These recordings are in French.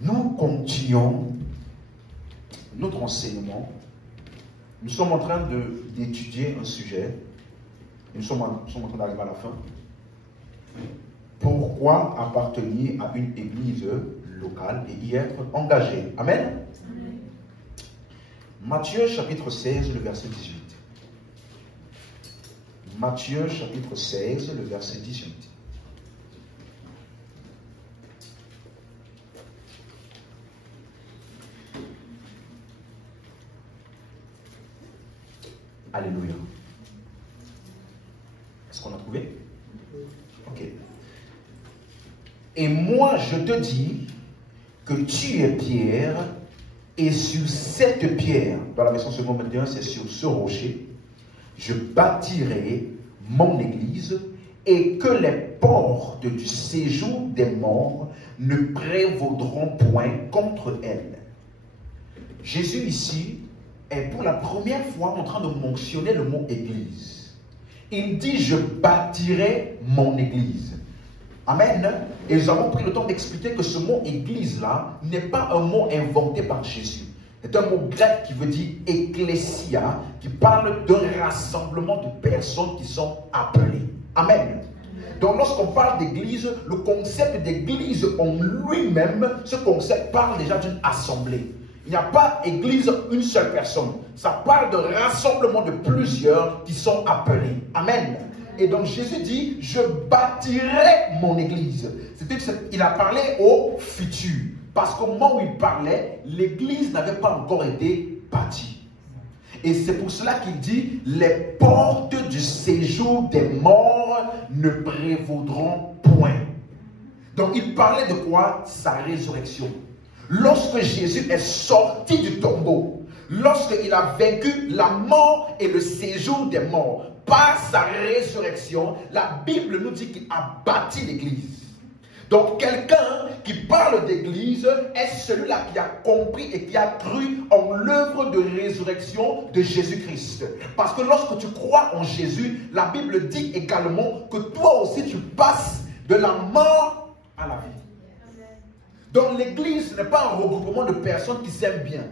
Nous continuons notre enseignement. Nous sommes en train d'étudier un sujet. Nous sommes en train d'arriver à la fin. Pourquoi appartenir à une église locale et y être engagé? Amen. Amen. Matthieu chapitre 16, le verset 18. Matthieu chapitre 16, le verset 18. Alléluia. Est-ce qu'on a trouvé? Ok. Et moi, je te dis que tu es Pierre, et sur cette pierre, dans la version seconde 21, c'est sur ce rocher, je bâtirai mon église, et que les portes du séjour des morts ne prévaudront point contre elle. Jésus ici est pour la première fois en train de mentionner le mot église. Il dit, je bâtirai mon église. Amen. Et nous avons pris le temps d'expliquer que ce mot église-là n'est pas un mot inventé par Jésus. C'est un mot grec qui veut dire ecclésia, qui parle d'un rassemblement de personnes qui sont appelées. Amen. Donc lorsqu'on parle d'église, le concept d'église en lui-même, ce concept parle déjà d'une assemblée. Il n'y a pas église une seule personne. Ça parle de rassemblement de plusieurs qui sont appelés. Amen. Et donc Jésus dit, je bâtirai mon église. Il a parlé au futur. Parce qu'au moment où il parlait, l'église n'avait pas encore été bâtie. Et c'est pour cela qu'il dit, les portes du séjour des morts ne prévaudront point. Donc il parlait de quoi? Sa résurrection. Lorsque Jésus est sorti du tombeau, lorsqu'il a vaincu la mort et le séjour des morts, par sa résurrection, la Bible nous dit qu'il a bâti l'église. Donc quelqu'un qui parle d'église est celui-là qui a compris et qui a cru en l'œuvre de résurrection de Jésus-Christ. Parce que lorsque tu crois en Jésus, la Bible dit également que toi aussi tu passes de la mort à la vie. Donc l'église n'est pas un regroupement de personnes qui s'aiment bien.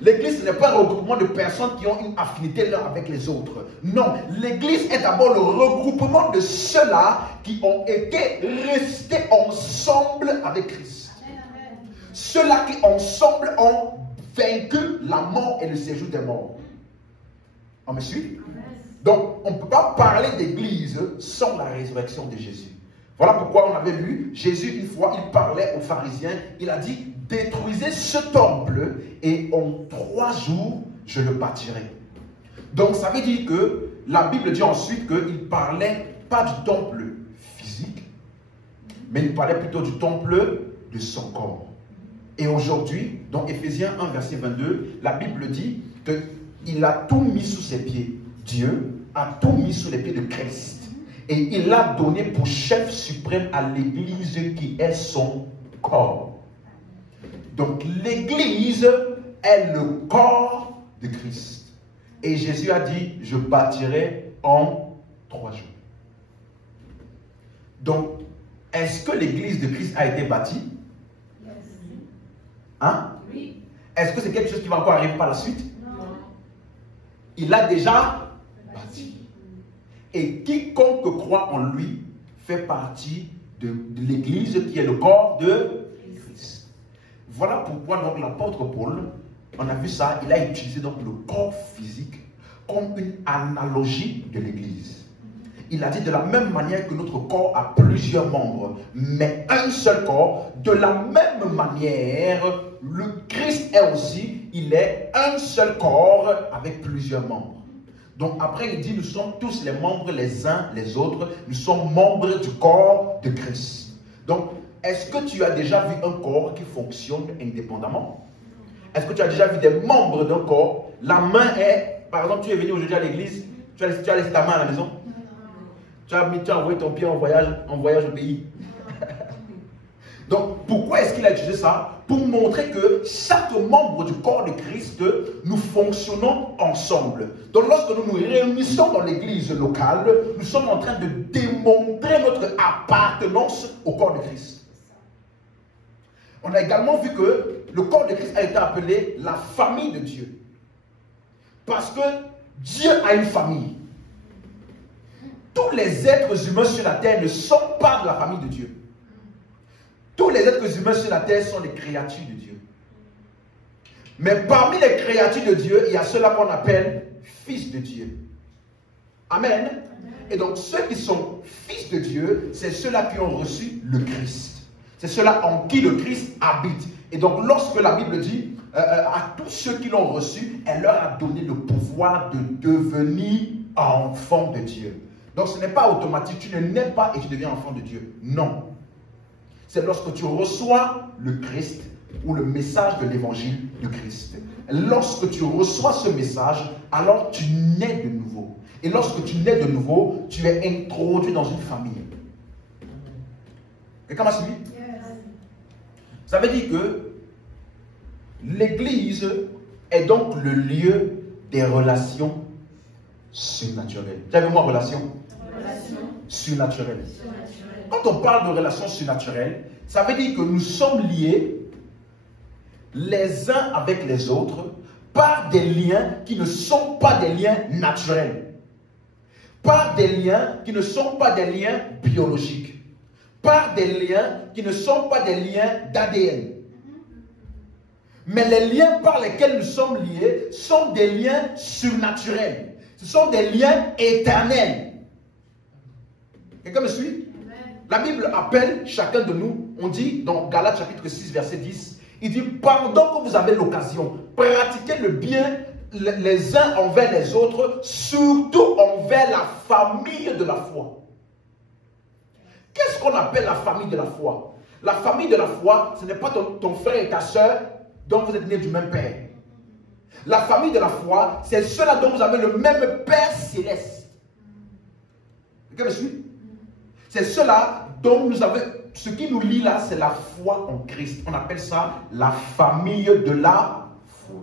L'église n'est pas un regroupement de personnes qui ont une affinité l'un avec les autres. Non, l'église est d'abord le regroupement de ceux-là qui ont été restés ensemble avec Christ. Ceux-là qui ensemble ont vaincu la mort et le séjour des morts. On me suit? Donc, on ne peut pas parler d'église sans la résurrection de Jésus. Voilà pourquoi on avait lu, Jésus une fois, il parlait aux pharisiens, il a dit, détruisez ce temple et en 3 jours, je le bâtirai. Donc ça veut dire que la Bible dit ensuite qu'il ne parlait pas du temple physique, mais il parlait plutôt du temple de son corps. Et aujourd'hui, dans Éphésiens 1, verset 22, la Bible dit qu'il a tout mis sous ses pieds. Dieu a tout mis sous les pieds de Christ. Et il l'a donné pour chef suprême à l'église qui est son corps. Donc l'église est le corps de Christ. Et Jésus a dit, je bâtirai en 3 jours. Donc, est-ce que l'église de Christ a été bâtie? Hein? Oui. Est-ce que c'est quelque chose qui va encore arriver par la suite? Non. Il l'a déjà bâti. Et quiconque croit en lui fait partie de l'église qui est le corps de Christ. Voilà pourquoi donc l'apôtre Paul, on a vu ça, il a utilisé donc le corps physique comme une analogie de l'église. Il a dit de la même manière que notre corps a plusieurs membres, mais un seul corps, de la même manière, le Christ est aussi, il est un seul corps avec plusieurs membres. Donc après il dit, nous sommes tous les membres les uns les autres, nous sommes membres du corps de Christ. Donc, est-ce que tu as déjà vu un corps qui fonctionne indépendamment? Est-ce que tu as déjà vu des membres d'un corps? La main est, par exemple, tu es venu aujourd'hui à l'église, tu as laissé ta main à la maison? Tu as envoyé ton pied en voyage au pays. Donc, pourquoi est-ce qu'il a utilisé ça? Pour montrer que chaque membre du corps de Christ, nous fonctionnons ensemble. Donc, lorsque nous nous réunissons dans l'église locale, nous sommes en train de démontrer notre appartenance au corps de Christ. On a également vu que le corps de Christ a été appelé la famille de Dieu. Parce que Dieu a une famille. Tous les êtres humains sur la terre ne sont pas de la famille de Dieu. Tous les êtres humains sur la terre sont des créatures de Dieu. Mais parmi les créatures de Dieu, il y a ceux-là qu'on appelle fils de Dieu. Amen. Et donc ceux qui sont fils de Dieu, c'est ceux-là qui ont reçu le Christ. C'est ceux-là en qui le Christ habite. Et donc lorsque la Bible dit à tous ceux qui l'ont reçu, elle leur a donné le pouvoir de devenir enfants de Dieu. Donc ce n'est pas automatique, tu ne nais pas et tu deviens enfant de Dieu. Non. C'est lorsque tu reçois le Christ ou le message de l'évangile de Christ. Lorsque tu reçois ce message, alors tu nais de nouveau. Et lorsque tu nais de nouveau, tu es introduit dans une famille. Quelqu'un m'a suivi? Ça veut dire que l'Église est donc le lieu des relations surnaturelles. Tu as vu moi, relation surnaturelle. Quand on parle de relations surnaturelles, ça veut dire que nous sommes liés les uns avec les autres par des liens qui ne sont pas des liens naturels, par des liens qui ne sont pas des liens biologiques, par des liens qui ne sont pas des liens d'ADN. Mais les liens par lesquels nous sommes liés sont des liens surnaturels. Ce sont des liens éternels. Quelqu'un me suit? La Bible appelle chacun de nous, on dit dans Galates chapitre 6 verset 10, il dit, pendant que vous avez l'occasion, pratiquez le bien les uns envers les autres, surtout envers la famille de la foi. Qu'est-ce qu'on appelle la famille de la foi? La famille de la foi, ce n'est pas ton frère et ta soeur dont vous êtes nés du même père. La famille de la foi, c'est ceux-là dont vous avez le même Père céleste. Quelqu'un me suit? C'est ceux-là dont nous avons... Ce qui nous lie là, c'est la foi en Christ. On appelle ça la famille de la foi.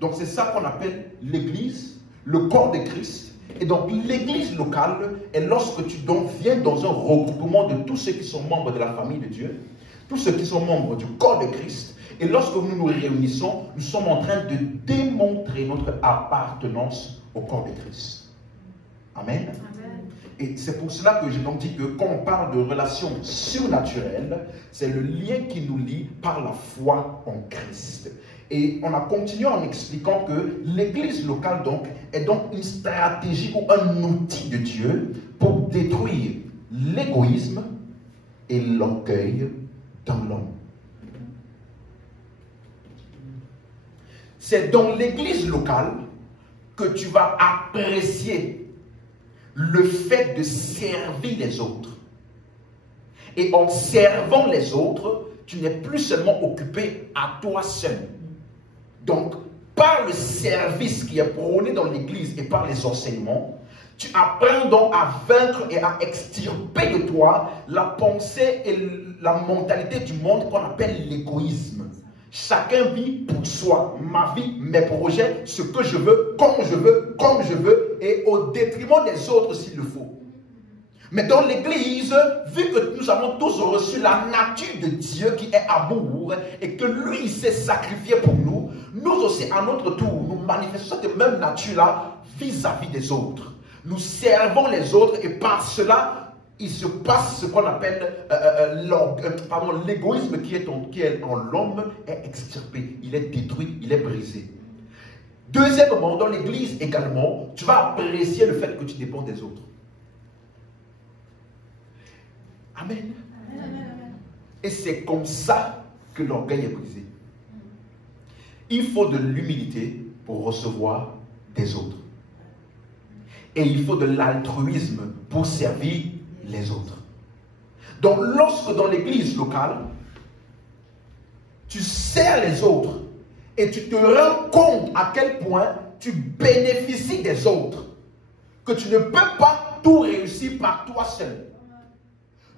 Donc c'est ça qu'on appelle l'Église, le corps de Christ. Et donc l'Église locale est lorsque tu viens dans un regroupement de tous ceux qui sont membres de la famille de Dieu, tous ceux qui sont membres du corps de Christ. Et lorsque nous nous réunissons, nous sommes en train de démontrer notre appartenance au corps de Christ. Amen. Et c'est pour cela que j'ai donc dit que quand on parle de relations surnaturelles, c'est le lien qui nous lie par la foi en Christ. Et on a continué en expliquant que l'église locale donc est donc une stratégie ou un outil de Dieu pour détruire l'égoïsme et l'orgueil dans l'homme. C'est dans l'église locale que tu vas apprécier le fait de servir les autres. Et en servant les autres, tu n'es plus seulement occupé à toi seul. Donc, par le service qui est prôné dans l'église et par les enseignements, tu apprends donc à vaincre et à extirper de toi la pensée et la mentalité du monde qu'on appelle l'égoïsme. Chacun vit pour soi, ma vie, mes projets, ce que je veux, comme je veux, comme je veux, et au détriment des autres s'il le faut. Mais dans l'église, vu que nous avons tous reçu la nature de Dieu qui est amour, et que lui il s'est sacrifié pour nous, nous aussi à notre tour, nous manifestons cette même nature-là vis-à-vis des autres. Nous servons les autres et par cela, il se passe ce qu'on appelle l'égoïsme qui est en l'homme est extirpé, il est détruit, il est brisé. Deuxièmement, dans l'église également, tu vas apprécier le fait que tu dépends des autres. Amen. Et c'est comme ça que l'orgueil est brisé. Il faut de l'humilité pour recevoir des autres. Et il faut de l'altruisme pour servir les autres. Donc lorsque dans l'église locale, tu sers les autres et tu te rends compte à quel point tu bénéficies des autres, que tu ne peux pas tout réussir par toi seul.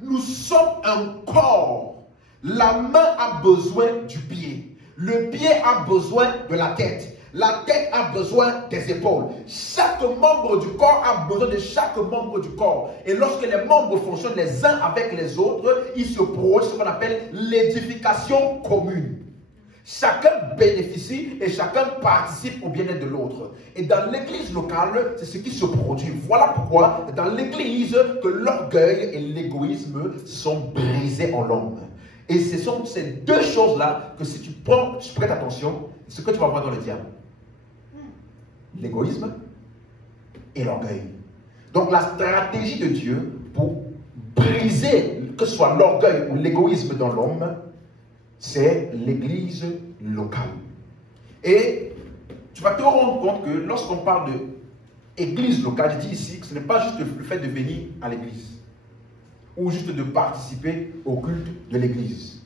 Nous sommes un corps. La main a besoin du pied. Le pied a besoin de la tête. La tête a besoin des épaules. Chaque membre du corps a besoin de chaque membre du corps. Et lorsque les membres fonctionnent les uns avec les autres, ils se produisent ce qu'on appelle l'édification commune. Chacun bénéficie et chacun participe au bien-être de l'autre. Et dans l'église locale, c'est ce qui se produit. Voilà pourquoi dans l'église que l'orgueil et l'égoïsme sont brisés en l'homme. Et ce sont ces deux choses-là que si tu prêtes attention, c'est ce que tu vas voir dans le diable. L'égoïsme et l'orgueil. Donc la stratégie de Dieu pour briser que ce soit l'orgueil ou l'égoïsme dans l'homme, c'est l'église locale. Et tu vas te rendre compte que lorsqu'on parle d'église locale, je dis ici que ce n'est pas juste le fait de venir à l'église ou juste de participer au culte de l'église.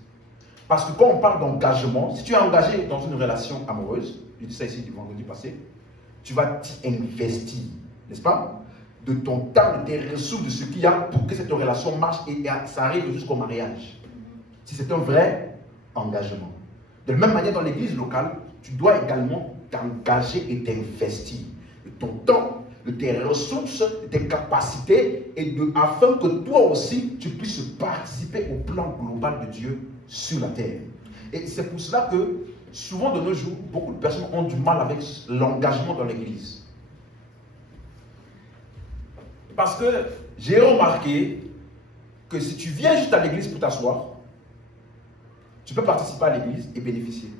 Parce que quand on parle d'engagement, si tu es engagé dans une relation amoureuse, je dis ça ici du vendredi passé, tu vas t'y investir, n'est-ce pas? De ton temps, de tes ressources, de ce qu'il y a pour que cette relation marche et ça arrive jusqu'au mariage. Si c'est un vrai engagement. De la même manière, dans l'église locale, tu dois également t'engager et t'investir de ton temps, de tes ressources, de tes capacités, afin que toi aussi, tu puisses participer au plan global de Dieu sur la terre. Et c'est pour cela que, souvent de nos jours, beaucoup de personnes ont du mal avec l'engagement dans l'église. Parce que j'ai remarqué que si tu viens juste à l'église pour t'asseoir, tu peux participer à l'église et bénéficier.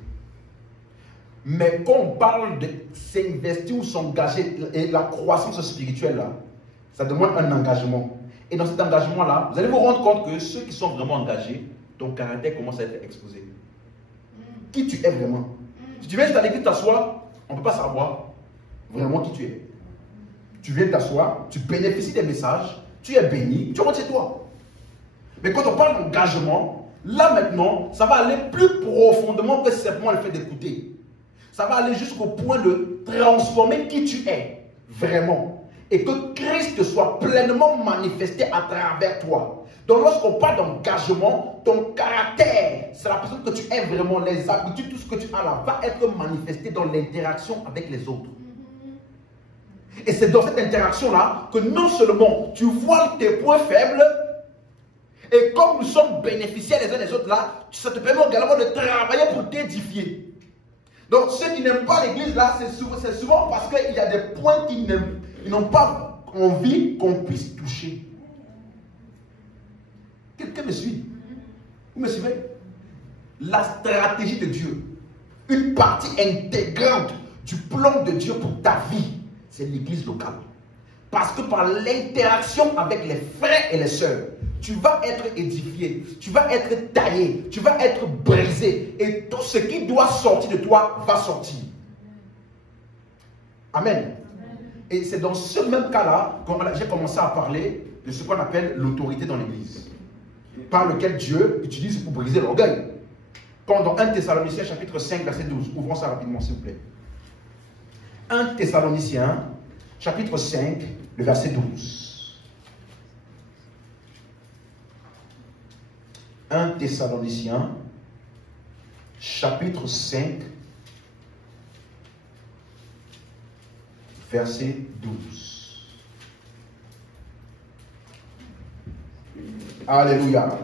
Mais quand on parle de s'investir ou s'engager, et la croissance spirituelle, là, ça demande un engagement. Et dans cet engagement-là, vous allez vous rendre compte que ceux qui sont vraiment engagés, ton caractère commence à être exposé. Qui tu es vraiment. Si tu viens juste à l'église t'asseoir, on ne peut pas savoir vraiment qui tu es. Tu viens t'asseoir, tu bénéficies des messages, tu es béni, tu rentres chez toi. Mais quand on parle d'engagement, là maintenant, ça va aller plus profondément que simplement le fait d'écouter. Ça va aller jusqu'au point de transformer qui tu es, vraiment. Et que Christ soit pleinement manifesté à travers toi. Donc lorsqu'on parle d'engagement, ton caractère, c'est la personne que tu es vraiment, les habitudes, tout ce que tu as là, va être manifesté dans l'interaction avec les autres. Et c'est dans cette interaction-là que non seulement tu vois tes points faibles, et comme nous sommes bénéficiaires les uns des autres là, ça te permet également de travailler pour t'édifier. Donc ceux qui n'aiment pas l'église là, c'est souvent parce qu'il y a des points qu'ils n'ont pas envie qu'on puisse toucher. Quelqu'un me suit? Vous me suivez? La stratégie de Dieu, une partie intégrante du plan de Dieu pour ta vie, c'est l'église locale. Parce que par l'interaction avec les frères et les sœurs, tu vas être édifié, tu vas être taillé, tu vas être brisé. Et tout ce qui doit sortir de toi va sortir. Amen. Et c'est dans ce même cas-là que j'ai commencé à parler de ce qu'on appelle l'autorité dans l'église. Par lequel Dieu utilise pour briser l'orgueil. Pendant 1 Thessaloniciens chapitre 5 verset 12. Ouvrons ça rapidement s'il vous plaît. 1 Thessaloniciens chapitre 5 le verset 12. 1 Thessaloniciens chapitre 5 verset 12. Alléluia.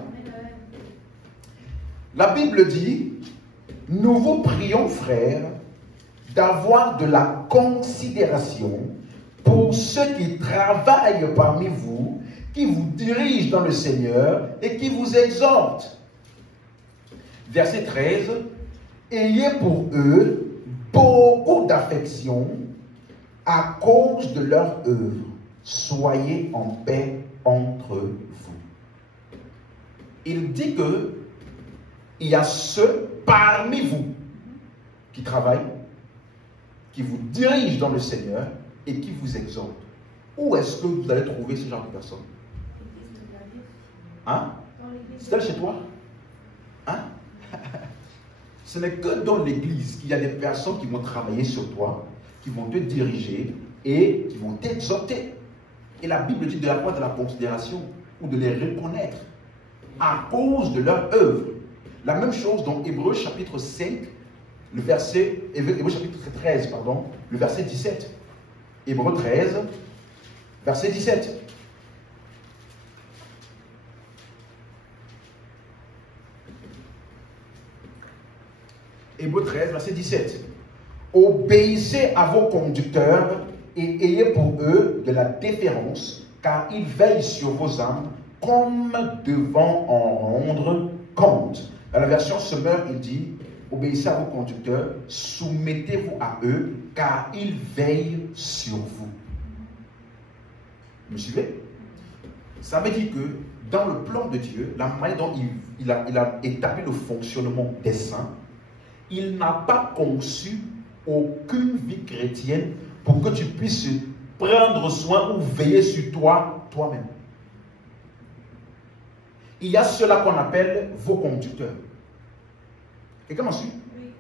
La Bible dit, nous vous prions, frères, d'avoir de la considération pour ceux qui travaillent parmi vous, qui vous dirigent dans le Seigneur et qui vous exhortent. Verset 13, ayez pour eux beaucoup d'affection à cause de leur œuvre. Soyez en paix entre vous. Il dit que il y a ceux parmi vous qui travaillent, qui vous dirigent dans le Seigneur et qui vous exhortent. Où est-ce que vous allez trouver ce genre de personnes? Hein? C'est chez toi? Hein? Ce n'est que dans l'église qu'il y a des personnes qui vont travailler sur toi, qui vont te diriger et qui vont t'exhorter. Et la Bible dit de la part de la considération ou de les reconnaître à cause de leur œuvre. La même chose dans Hébreux chapitre 5, le verset, Hébreux chapitre 13, pardon, le verset 17. Hébreux 13, verset 17. Hébreux 13, verset 17. Obéissez à vos conducteurs et ayez pour eux de la déférence, car ils veillent sur vos âmes comme devant en rendre compte. Dans la version Semeur, il dit, obéissez à vos conducteurs, soumettez-vous à eux, car ils veillent sur vous. Vous me suivez? Ça veut dire que dans le plan de Dieu, la manière dont il a établi le fonctionnement des saints, il n'a pas conçu aucune vie chrétienne pour que tu puisses prendre soin ou veiller sur toi-même. Il y a ceux-là qu'on appelle vos conducteurs. Quelqu'un m'a suivi? Oui.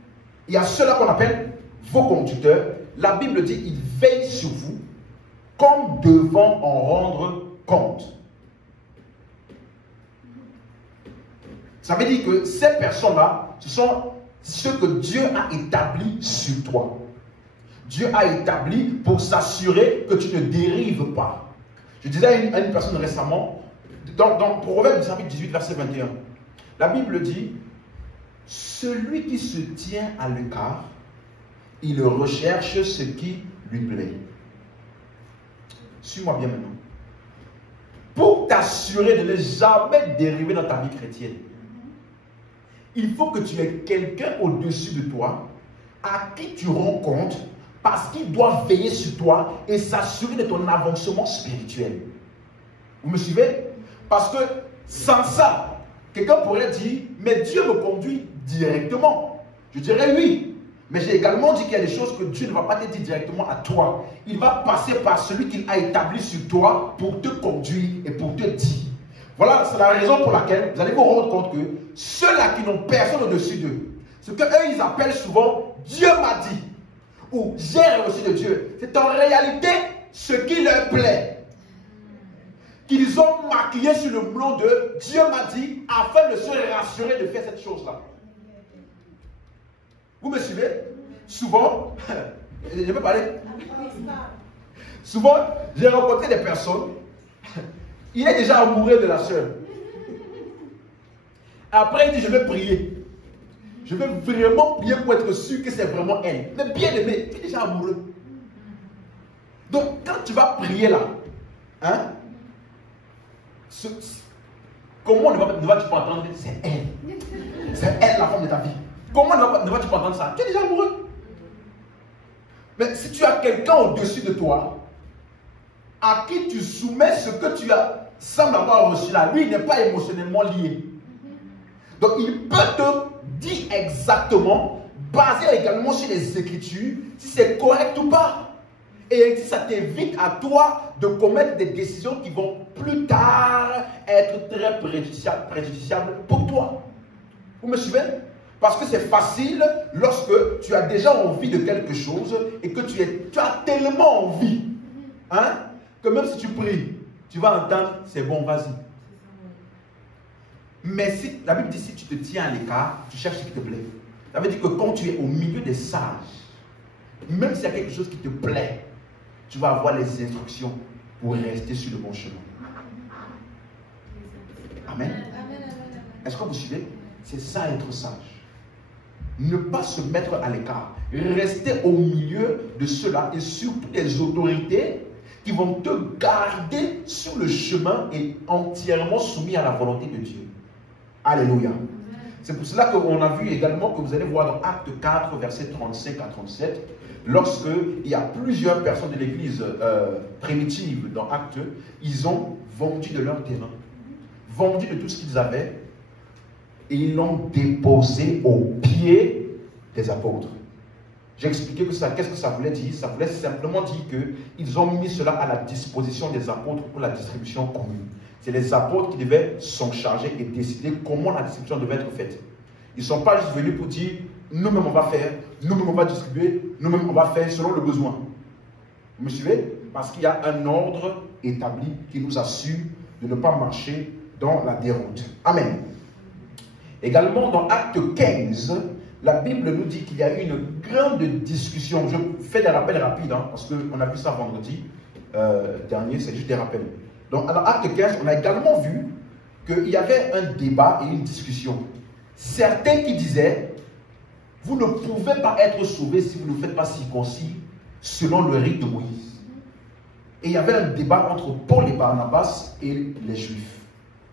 Il y a ceux-là qu'on appelle vos conducteurs. La Bible dit ils veillent sur vous comme devant en rendre compte. Ça veut dire que ces personnes-là, ce sont ceux que Dieu a établis sur toi. Dieu a établi pour s'assurer que tu ne dérives pas. Je disais à une personne récemment, dans Proverbe chapitre 18, verset 21, la Bible dit, celui qui se tient à l'écart, il recherche ce qui lui plaît. Suis-moi bien maintenant. Pour t'assurer de ne jamais dériver dans ta vie chrétienne, il faut que tu aies quelqu'un au-dessus de toi à qui tu rends compte parce qu'il doit veiller sur toi et s'assurer de ton avancement spirituel. Vous me suivez? Parce que sans ça, quelqu'un pourrait dire, mais Dieu me conduit directement. Je dirais oui. Mais j'ai également dit qu'il y a des choses que Dieu ne va pas te dire directement à toi. Il va passer par celui qu'il a établi sur toi pour te conduire et pour te dire. Voilà, c'est la raison pour laquelle vous allez vous rendre compte que ceux-là qui n'ont personne au-dessus d'eux, ce qu'eux ils appellent souvent Dieu m'a dit ou j'ai reçu de Dieu, c'est en réalité ce qui leur plaît. Qu'ils ont maquillé sur le melon de Dieu m'a dit afin de se rassurer de faire cette chose-là. Vous me suivez? Souvent, je vais parler. Souvent, j'ai rencontré des personnes. Il est déjà amoureux de la sœur. Après, il dit, je vais prier. Je vais vraiment prier pour être sûr que c'est vraiment elle. Mais bien aimé, il est déjà amoureux. Donc, quand tu vas prier là, hein, comment ne vas-tu pas entendre? C'est elle. C'est elle la femme de ta vie. Comment ne vas-tu pas entendre ça? Tu es déjà amoureux. Mais si tu as quelqu'un au-dessus de toi, à qui tu soumets ce que tu as, semble avoir reçu là, lui il n'est pas émotionnellement lié. Donc il peut te dire exactement, basé également sur les Écritures, si c'est correct ou pas. Et ainsi ça t'évite à toi de commettre des décisions qui vont plus tard être très préjudiciables pour toi. Vous me suivez? Parce que c'est facile lorsque tu as déjà envie de quelque chose et que tu as tellement envie, hein, que même si tu pries, tu vas entendre, c'est bon, vas-y. Mais si, la Bible dit, si tu te tiens à l'écart, tu cherches ce qui te plaît. Ça veut dire que quand tu es au milieu des sages, même s'il y a quelque chose qui te plaît, tu vas avoir les instructions pour rester sur le bon chemin. Amen. Est-ce que vous suivez? C'est ça être sage. Ne pas se mettre à l'écart. Rester au milieu de ceux-là et surtout des autorités qui vont te garder sur le chemin et entièrement soumis à la volonté de Dieu. Alléluia. C'est pour cela qu'on a vu également que vous allez voir dans Acte 4, versets 35 à 37, lorsque il y a plusieurs personnes de l'église primitive dans Acte, ils ont vendu de leur terrain, vendu de tout ce qu'ils avaient, et ils l'ont déposé aux pieds des apôtres. J'ai expliqué que ça, qu'est-ce que ça voulait dire? Ça voulait simplement dire qu'ils ont mis cela à la disposition des apôtres pour la distribution commune. C'est les apôtres qui devaient s'en charger et décider comment la distribution devait être faite. Ils ne sont pas juste venus pour dire, nous-mêmes on va faire, nous-mêmes on va distribuer, nous-mêmes on va faire selon le besoin. Vous me suivez? Parce qu'il y a un ordre établi qui nous assure de ne pas marcher dans la déroute. Amen. Également dans Acte 15, la Bible nous dit qu'il y a eu une grande discussion. Je fais des rappels rapides, hein, parce qu'on a vu ça vendredi dernier, c'est juste des rappels. Donc, dans Acte 15, on a également vu qu'il y avait un débat et une discussion. Certains qui disaient, vous ne pouvez pas être sauvés si vous ne faites pas circoncis selon le rite de Moïse. Et il y avait un débat entre Paul et Barnabas et les Juifs.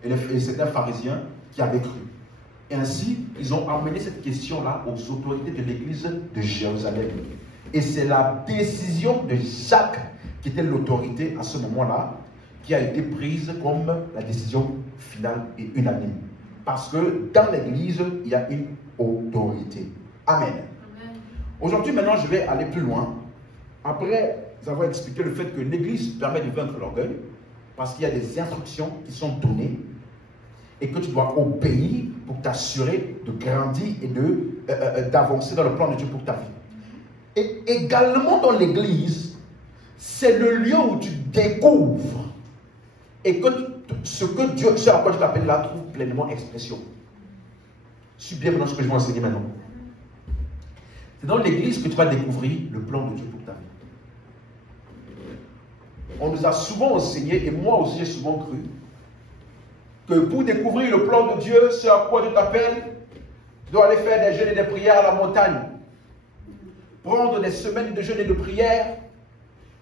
Et certains pharisiens qui avaient cru. Et ainsi, ils ont amené cette question-là aux autorités de l'église de Jérusalem. Et c'est la décision de Jacques, qui était l'autorité à ce moment-là, qui a été prise comme la décision finale et unanime. Parce que dans l'église, il y a une autorité. Amen. Aujourd'hui, maintenant, je vais aller plus loin. Après avoir expliqué le fait que l'église permet de vaincre l'orgueil, parce qu'il y a des instructions qui sont données, et que tu dois obéir pour t'assurer de grandir et d'avancer dans le plan de Dieu pour ta vie. Et également dans l'église, c'est le lieu où tu découvres et que ce que Dieu, ce à quoi je t'appelle là, trouve pleinement expression. Suis bien dans ce que je vais enseigner maintenant. C'est dans l'église que tu vas découvrir le plan de Dieu pour ta vie. On nous a souvent enseigné, et moi aussi j'ai souvent cru, que pour découvrir le plan de Dieu, ce à quoi Dieu t'appelle, tu dois aller faire des jeûnes et des prières à la montagne. Prendre des semaines de jeûnes et de prières.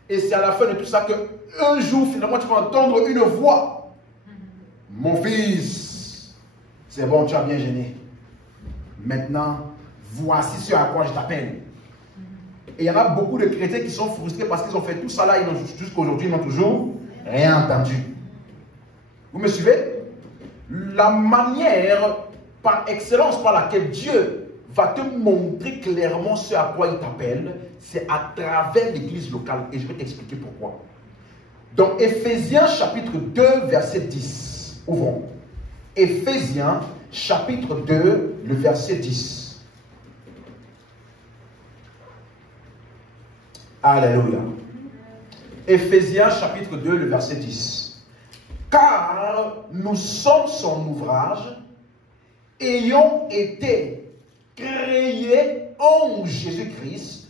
Et c'est à la fin de tout ça qu'un jour, finalement, tu vas entendre une voix. Mon fils, c'est bon, tu as bien gêné. Maintenant, voici ce à quoi je t'appelle. Et il y en a beaucoup de chrétiens qui sont frustrés parce qu'ils ont fait tout ça là, jusqu'à aujourd'hui, ils n'ont toujours rien entendu. Vous me suivez? La manière par excellence par laquelle Dieu va te montrer clairement ce à quoi il t'appelle, c'est à travers l'église locale. Et je vais t'expliquer pourquoi. Dans Éphésiens chapitre 2, verset 10. Ouvrons. Éphésiens chapitre 2, le verset 10. Alléluia. Éphésiens chapitre 2, le verset 10. Car nous sommes son ouvrage, ayant été créés en Jésus-Christ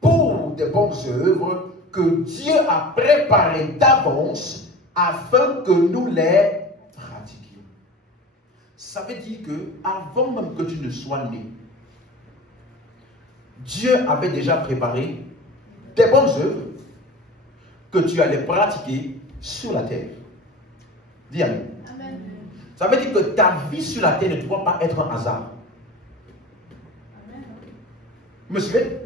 pour de bonnes œuvres que Dieu a préparées d'avance afin que nous les pratiquions. Ça veut dire que avant même que tu ne sois né, Dieu avait déjà préparé des bonnes œuvres que tu allais pratiquer sur la terre. Dis Amen. Amen. Ça veut dire que ta vie sur la terre ne doit pas être un hasard. Amen. Vous me suivez?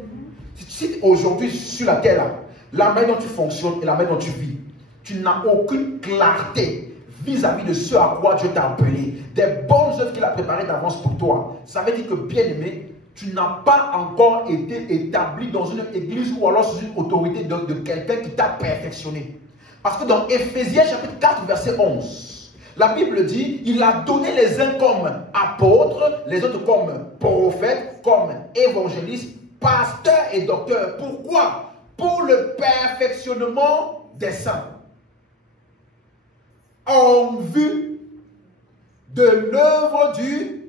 Si aujourd'hui sur la terre, la manière dont tu fonctionnes et la manière dont tu vis, tu n'as aucune clarté vis-à-vis de ce à quoi Dieu t'a appelé, des bonnes œuvres qu'il a préparées d'avance pour toi. Ça veut dire que, bien aimé, tu n'as pas encore été établi dans une église ou alors sous une autorité de quelqu'un qui t'a perfectionné. Parce que dans Éphésiens chapitre 4, verset 11, la Bible dit, il a donné les uns comme apôtres, les autres comme prophètes, comme évangélistes, pasteurs et docteurs. Pourquoi? Pour le perfectionnement des saints. En vue de l'œuvre du...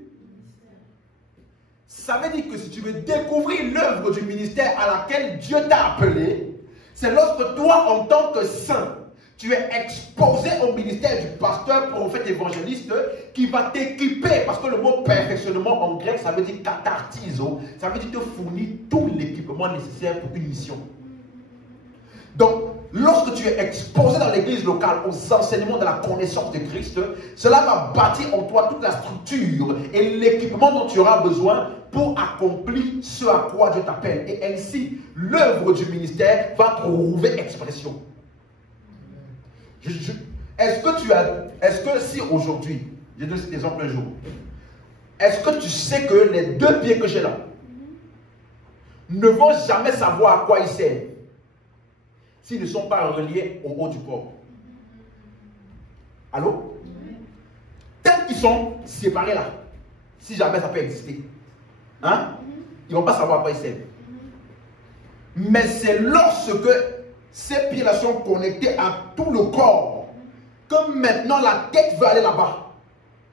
Ça veut dire que si tu veux découvrir l'œuvre du ministère à laquelle Dieu t'a appelé, c'est lorsque toi, en tant que saint, tu es exposé au ministère du pasteur, prophète, évangéliste, qui va t'équiper, parce que le mot perfectionnement en grec, ça veut dire katartizo, ça veut dire te fournir tout l'équipement nécessaire pour une mission. Donc, lorsque tu es exposé dans l'église locale aux enseignements de la connaissance de Christ, cela va bâtir en toi toute la structure et l'équipement dont tu auras besoin pour accomplir ce à quoi Dieu t'appelle. Et ainsi, l'œuvre du ministère va trouver expression. Est-ce que si aujourd'hui, je donne cet exemple un jour, est-ce que tu sais que les deux pieds que j'ai là ne vont jamais savoir à quoi ils servent s'ils ne sont pas reliés au haut du corps? Allô? Tant qu'ils sont séparés là, si jamais ça peut exister, hein, ils ne vont pas savoir à quoi ils servent. Mais c'est lorsque ces pieds-là sont connectés à tout le corps que maintenant la tête veut aller là-bas.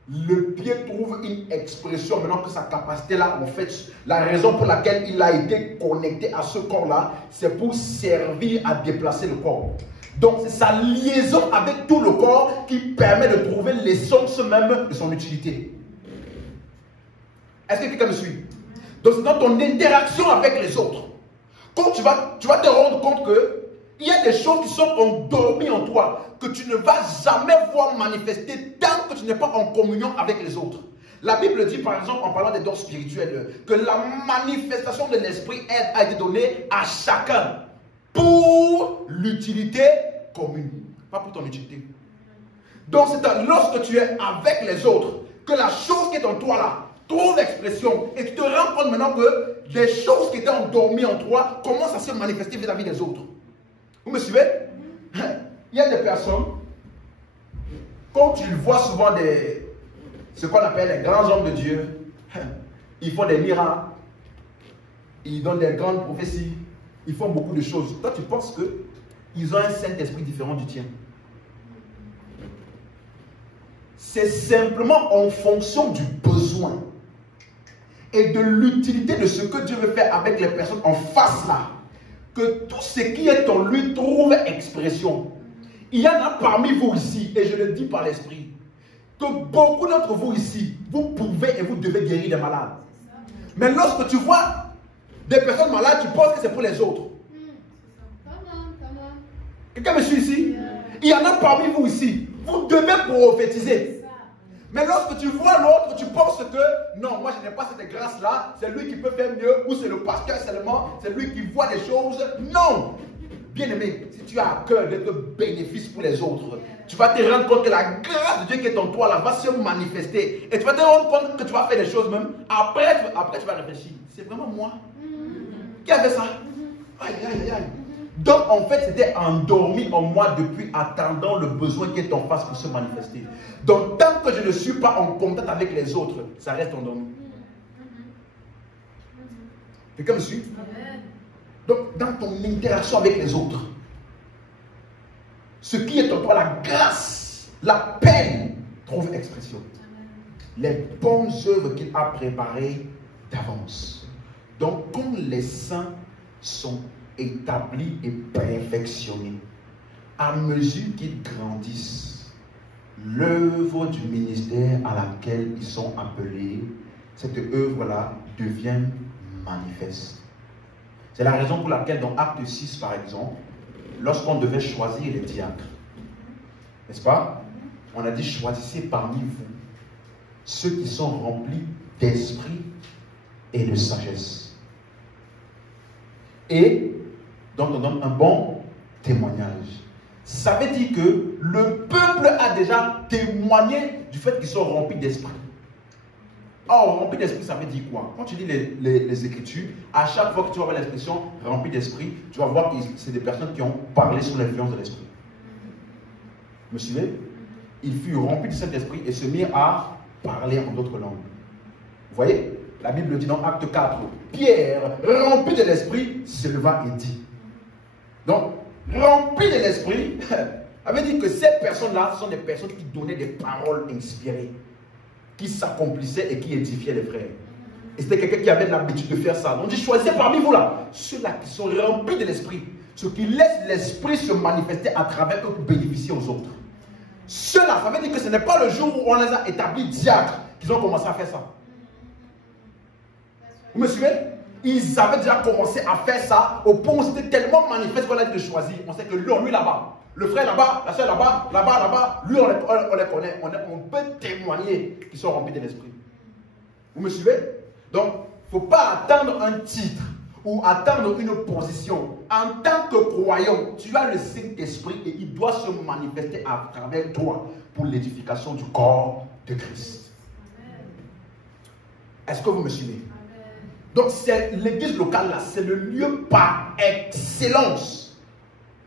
le pied trouve une expression maintenant que sa capacité là, en fait, la raison pour laquelle il a été connecté à ce corps-là, c'est pour servir à déplacer le corps. Donc c'est sa liaison avec tout le corps qui permet de trouver l'essence même de son utilité. Est-ce que quelqu'un me suit? Donc c'est dans ton interaction avec les autres. Quand tu vas te rendre compte que il y a des choses qui sont endormies en toi, que tu ne vas jamais voir manifester tant que tu n'es pas en communion avec les autres. La Bible dit par exemple, en parlant des dons spirituels, que la manifestation de l'esprit a été donnée à chacun pour l'utilité commune, pas pour ton utilité. Donc c'est lorsque tu es avec les autres que la chose qui est en toi là trouve expression et tu te rends compte maintenant que des choses qui étaient endormies en toi commencent à se manifester vis-à-vis des autres. Vous me suivez? Il y a des personnes, quand tu vois souvent ce qu'on appelle les grands hommes de Dieu, ils font des miracles, ils donnent des grandes prophéties, ils font beaucoup de choses. Toi, tu penses qu'ils ont un Saint-Esprit différent du tien. C'est simplement en fonction du besoin et de l'utilité de ce que Dieu veut faire avec les personnes en face là, que tout ce qui est en lui trouve expression. Il y en a parmi vous ici, et je le dis par l'esprit, que beaucoup d'entre vous ici, vous pouvez et vous devez guérir des malades. Mais lorsque tu vois des personnes malades, tu penses que c'est pour les autres. Quelqu'un me suit ici? Il y en a parmi vous ici, vous devez prophétiser. Mais lorsque tu vois l'autre, tu penses que non, moi je n'ai pas cette grâce-là, c'est lui qui peut faire mieux, ou c'est le pasteur seulement, c'est lui qui voit des choses. Non! Bien-aimé, si tu as à cœur d'être bénéfice pour les autres, tu vas te rendre compte que la grâce de Dieu qui est en toi là va se manifester. Et tu vas te rendre compte que tu vas faire des choses même. Après tu vas réfléchir. C'est vraiment moi qui a fait ça? Aïe, aïe, aïe. Donc en fait c'était endormi en moi depuis attendant le besoin qui est en face pour se manifester. Donc tant que je ne suis pas en contact avec les autres, ça reste endormi. Quelqu'un me suit? Donc dans ton interaction avec les autres, ce qui est en toi, la grâce, la peine, trouve expression. Les bonnes œuvres qu'il a préparées d'avance. Donc quand les saints sont établis et perfectionnés, à mesure qu'ils grandissent, l'œuvre du ministère à laquelle ils sont appelés, cette œuvre-là devient manifeste. C'est la raison pour laquelle dans Acte 6, par exemple, lorsqu'on devait choisir les diacres, n'est-ce pas? On a dit choisissez parmi vous ceux qui sont remplis d'esprit et de sagesse. Et donc on donne un bon témoignage. Ça veut dire que le peuple a déjà témoigné du fait qu'ils sont remplis d'esprit. Or, rempli d'esprit, ça veut dire quoi? Quand tu lis les Écritures, à chaque fois que tu vas voir l'expression rempli d'esprit, tu vas voir que c'est des personnes qui ont parlé sous l'influence de l'esprit. Vous me suivez? Ils furent remplis du Saint-Esprit et se mirent à parler en d'autres langues. Vous voyez? La Bible dit dans Acte 4, Pierre, rempli de l'esprit, se leva et dit. Donc, rempli de l'esprit, ça veut dire que ces personnes-là sont des personnes qui donnaient des paroles inspirées, qui s'accomplissaient et qui édifiaient les frères. Et c'était quelqu'un qui avait l'habitude de faire ça. Donc, j'ai choisi parmi vous là, ceux-là qui sont remplis de l'esprit, ceux qui laissent l'esprit se manifester à travers eux pour bénéficier aux autres. Ceux-là, ça veut dire que ce n'est pas le jour où on les a établis diacres qu'ils ont commencé à faire ça. Vous me suivez? Ils avaient déjà commencé à faire ça au point où c'était tellement manifeste qu'on a dit de choisir. On sait que lui là-bas, le frère là-bas, la soeur là-bas, là-bas, lui on les connaît. On peut témoigner qu'ils sont remplis de l'esprit. Vous me suivez? Donc, il ne faut pas attendre un titre ou attendre une position. En tant que croyant, tu as le Saint-Esprit et il doit se manifester à travers toi pour l'édification du corps de Christ. Est-ce que vous me suivez? Donc, l'église locale là, c'est le lieu par excellence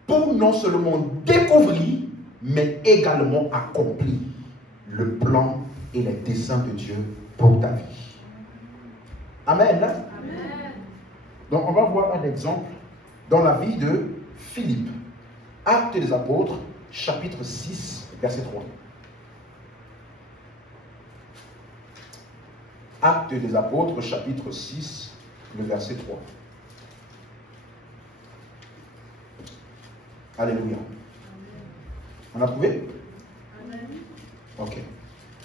pour non seulement découvrir, mais également accomplir le plan et les desseins de Dieu pour ta vie. Amen. Amen. Donc, on va voir un exemple dans la vie de Philippe. Actes des Apôtres, chapitre 6, verset 3. Actes des Apôtres, chapitre 6, le verset 3. Alléluia. On a trouvé? Ok.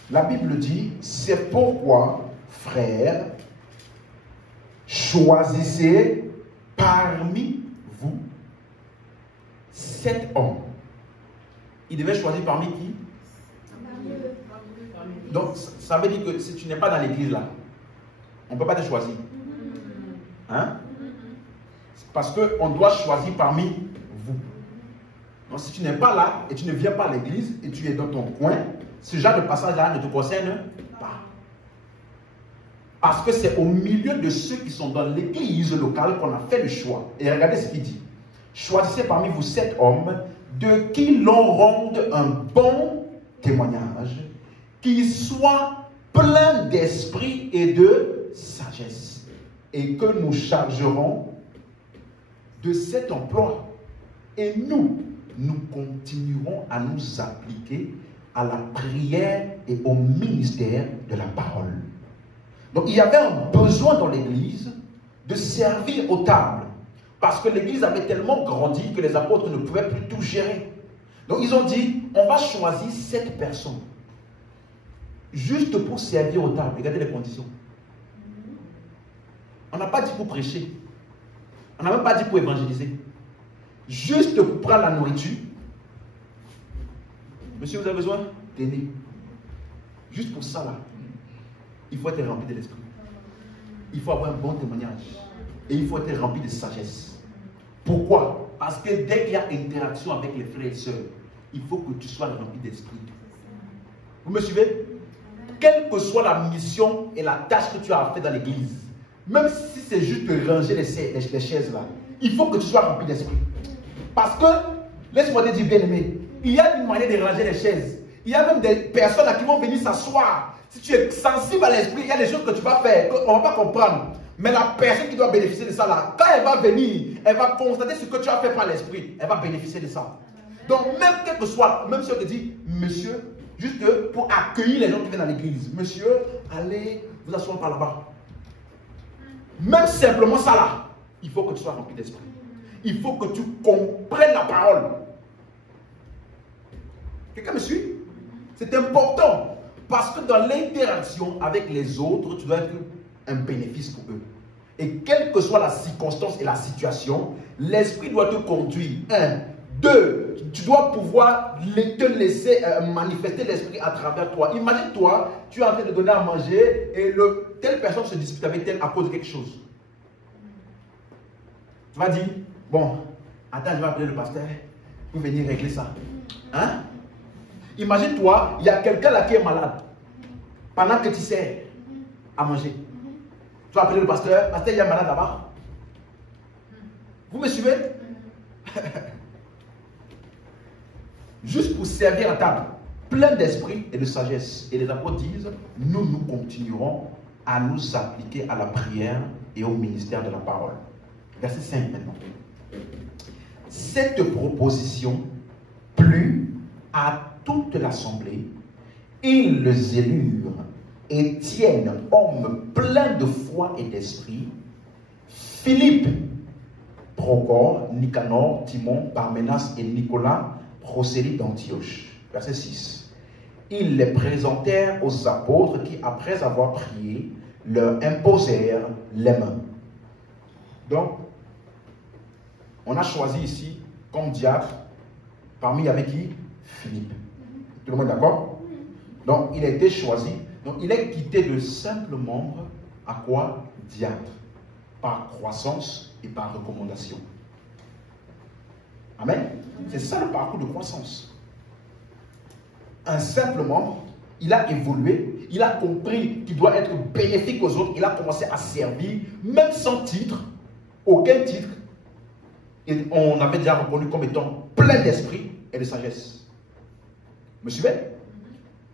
La Bible dit, c'est pourquoi, frères, choisissez parmi vous 7 hommes. Il devait choisir parmi qui? Donc, ça veut dire que si tu n'es pas dans l'église là, on ne peut pas te choisir. Hein? Parce qu'on doit choisir parmi vous. Donc, si tu n'es pas là et tu ne viens pas à l'église et tu es dans ton coin, ce genre de passage-là ne te concerne pas. Parce que c'est au milieu de ceux qui sont dans l'église locale qu'on a fait le choix. Et regardez ce qu'il dit. Choisissez parmi vous 7 hommes de qui l'on rende un bon témoignage, qui soit plein d'esprit et de sagesse, et que nous chargerons de cet emploi. Et nous continuerons à nous appliquer à la prière et au ministère de la parole. Donc il y avait un besoin dans l'église de servir aux tables, parce que l'église avait tellement grandi que les apôtres ne pouvaient plus tout gérer. Donc ils ont dit, on va choisir 7 personnes, juste pour servir aux tables. Regardez les conditions. On n'a pas dit pour prêcher, on n'a même pas dit pour évangéliser, juste pour prendre la nourriture. Monsieur, vous avez besoin? Tenez. Juste pour ça là, il faut être rempli de l'esprit. Il faut avoir un bon témoignage. Et il faut être rempli de sagesse. Pourquoi? Parce que dès qu'il y a interaction avec les frères et sœurs, il faut que tu sois rempli d'esprit. Vous me suivez? Quelle que soit la mission et la tâche que tu as à faire dans l'église, même si c'est juste de ranger les chaises là, il faut que tu sois rempli d'esprit. Parce que, laisse-moi te dire bien aimé, il y a une manière de ranger les chaises. Il y a même des personnes là qui vont venir s'asseoir. Si tu es sensible à l'esprit, il y a des choses que tu vas faire, qu'on ne va pas comprendre. Mais la personne qui doit bénéficier de ça là, quand elle va venir, elle va constater ce que tu as fait par l'esprit. Elle va bénéficier de ça. Donc même quel que soit, même si on te dit, monsieur, juste pour accueillir les gens qui viennent dans l'église, monsieur, allez vous asseoir par là-bas. Même simplement ça là, il faut que tu sois rempli d'esprit. Il faut que tu comprennes la parole. Quelqu'un me suit? C'est important. Parce que dans l'interaction avec les autres, tu dois être un bénéfice pour eux. Et quelle que soit la circonstance et la situation, l'esprit doit te conduire. 1. 2. Tu dois pouvoir te laisser manifester l'esprit à travers toi. Imagine-toi, tu es en train de donner à manger et telle personne se dispute avec telle à cause de quelque chose. Tu vas dire, bon, attends, je vais appeler le pasteur pour venir régler ça. Hein? Imagine-toi, il y a quelqu'un là qui est malade. Pendant que tu sers à manger. Tu vas appeler le pasteur. Pasteur, il y a un malade là-bas. Vous me suivez? Juste pour servir à table. Plein d'esprit et de sagesse. Et les apôtres disent, nous continuerons à nous appliquer à la prière et au ministère de la parole. Verset 5 maintenant. Cette proposition plut à toute l'assemblée. Ils les élurent, Étienne, homme plein de foi et d'esprit, Philippe, Procor, Nicanor, Timon, Parménas et Nicolas, prosélytes d'Antioche. Verset 6. Ils les présentèrent aux apôtres qui, après avoir prié, leur imposèrent les mains. Donc, on a choisi ici comme diacre, parmi avec qui? Philippe. Tout le monde d'accord? Donc, il a été choisi. Donc, il est quitté de simple membre à quoi? Diacre. Par croissance et par recommandation. Amen. C'est ça le parcours de croissance. Un simple membre, il a évolué, il a compris qu'il doit être bénéfique aux autres, il a commencé à servir, même sans titre, aucun titre. Et on avait déjà reconnu comme étant plein d'esprit et de sagesse. Me suivez?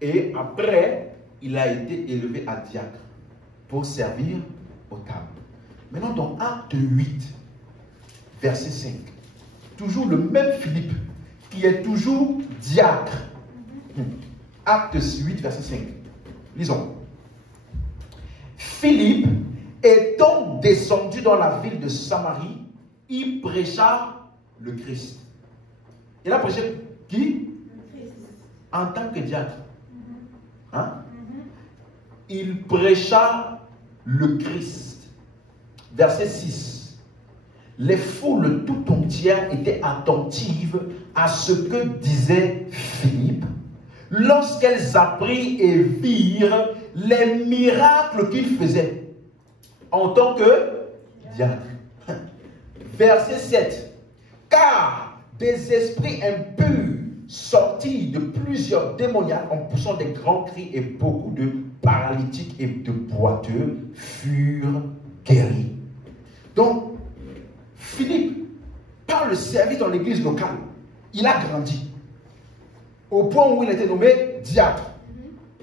Et après, il a été élevé à diacre pour servir aux tables. Maintenant, dans Acte 8, verset 5, toujours le même Philippe qui est toujours diacre. Acte 8, verset 5. Lisons. Philippe, étant descendu dans la ville de Samarie, il prêcha le Christ. Il a prêché qui? Le Christ. En tant que diacre. Hein? Il prêcha le Christ. Verset 6. Les foules tout entières étaient attentives à ce que disait Philippe lorsqu'elles apprirent et virent les miracles qu'il faisait en tant que diacre. Verset 7. Car des esprits impurs sortis de plusieurs démoniaques en poussant des grands cris et beaucoup de paralytiques et de boiteux furent guéris. Donc, Philippe, par le service dans l'église locale, il a grandi au point où il a été nommé diacre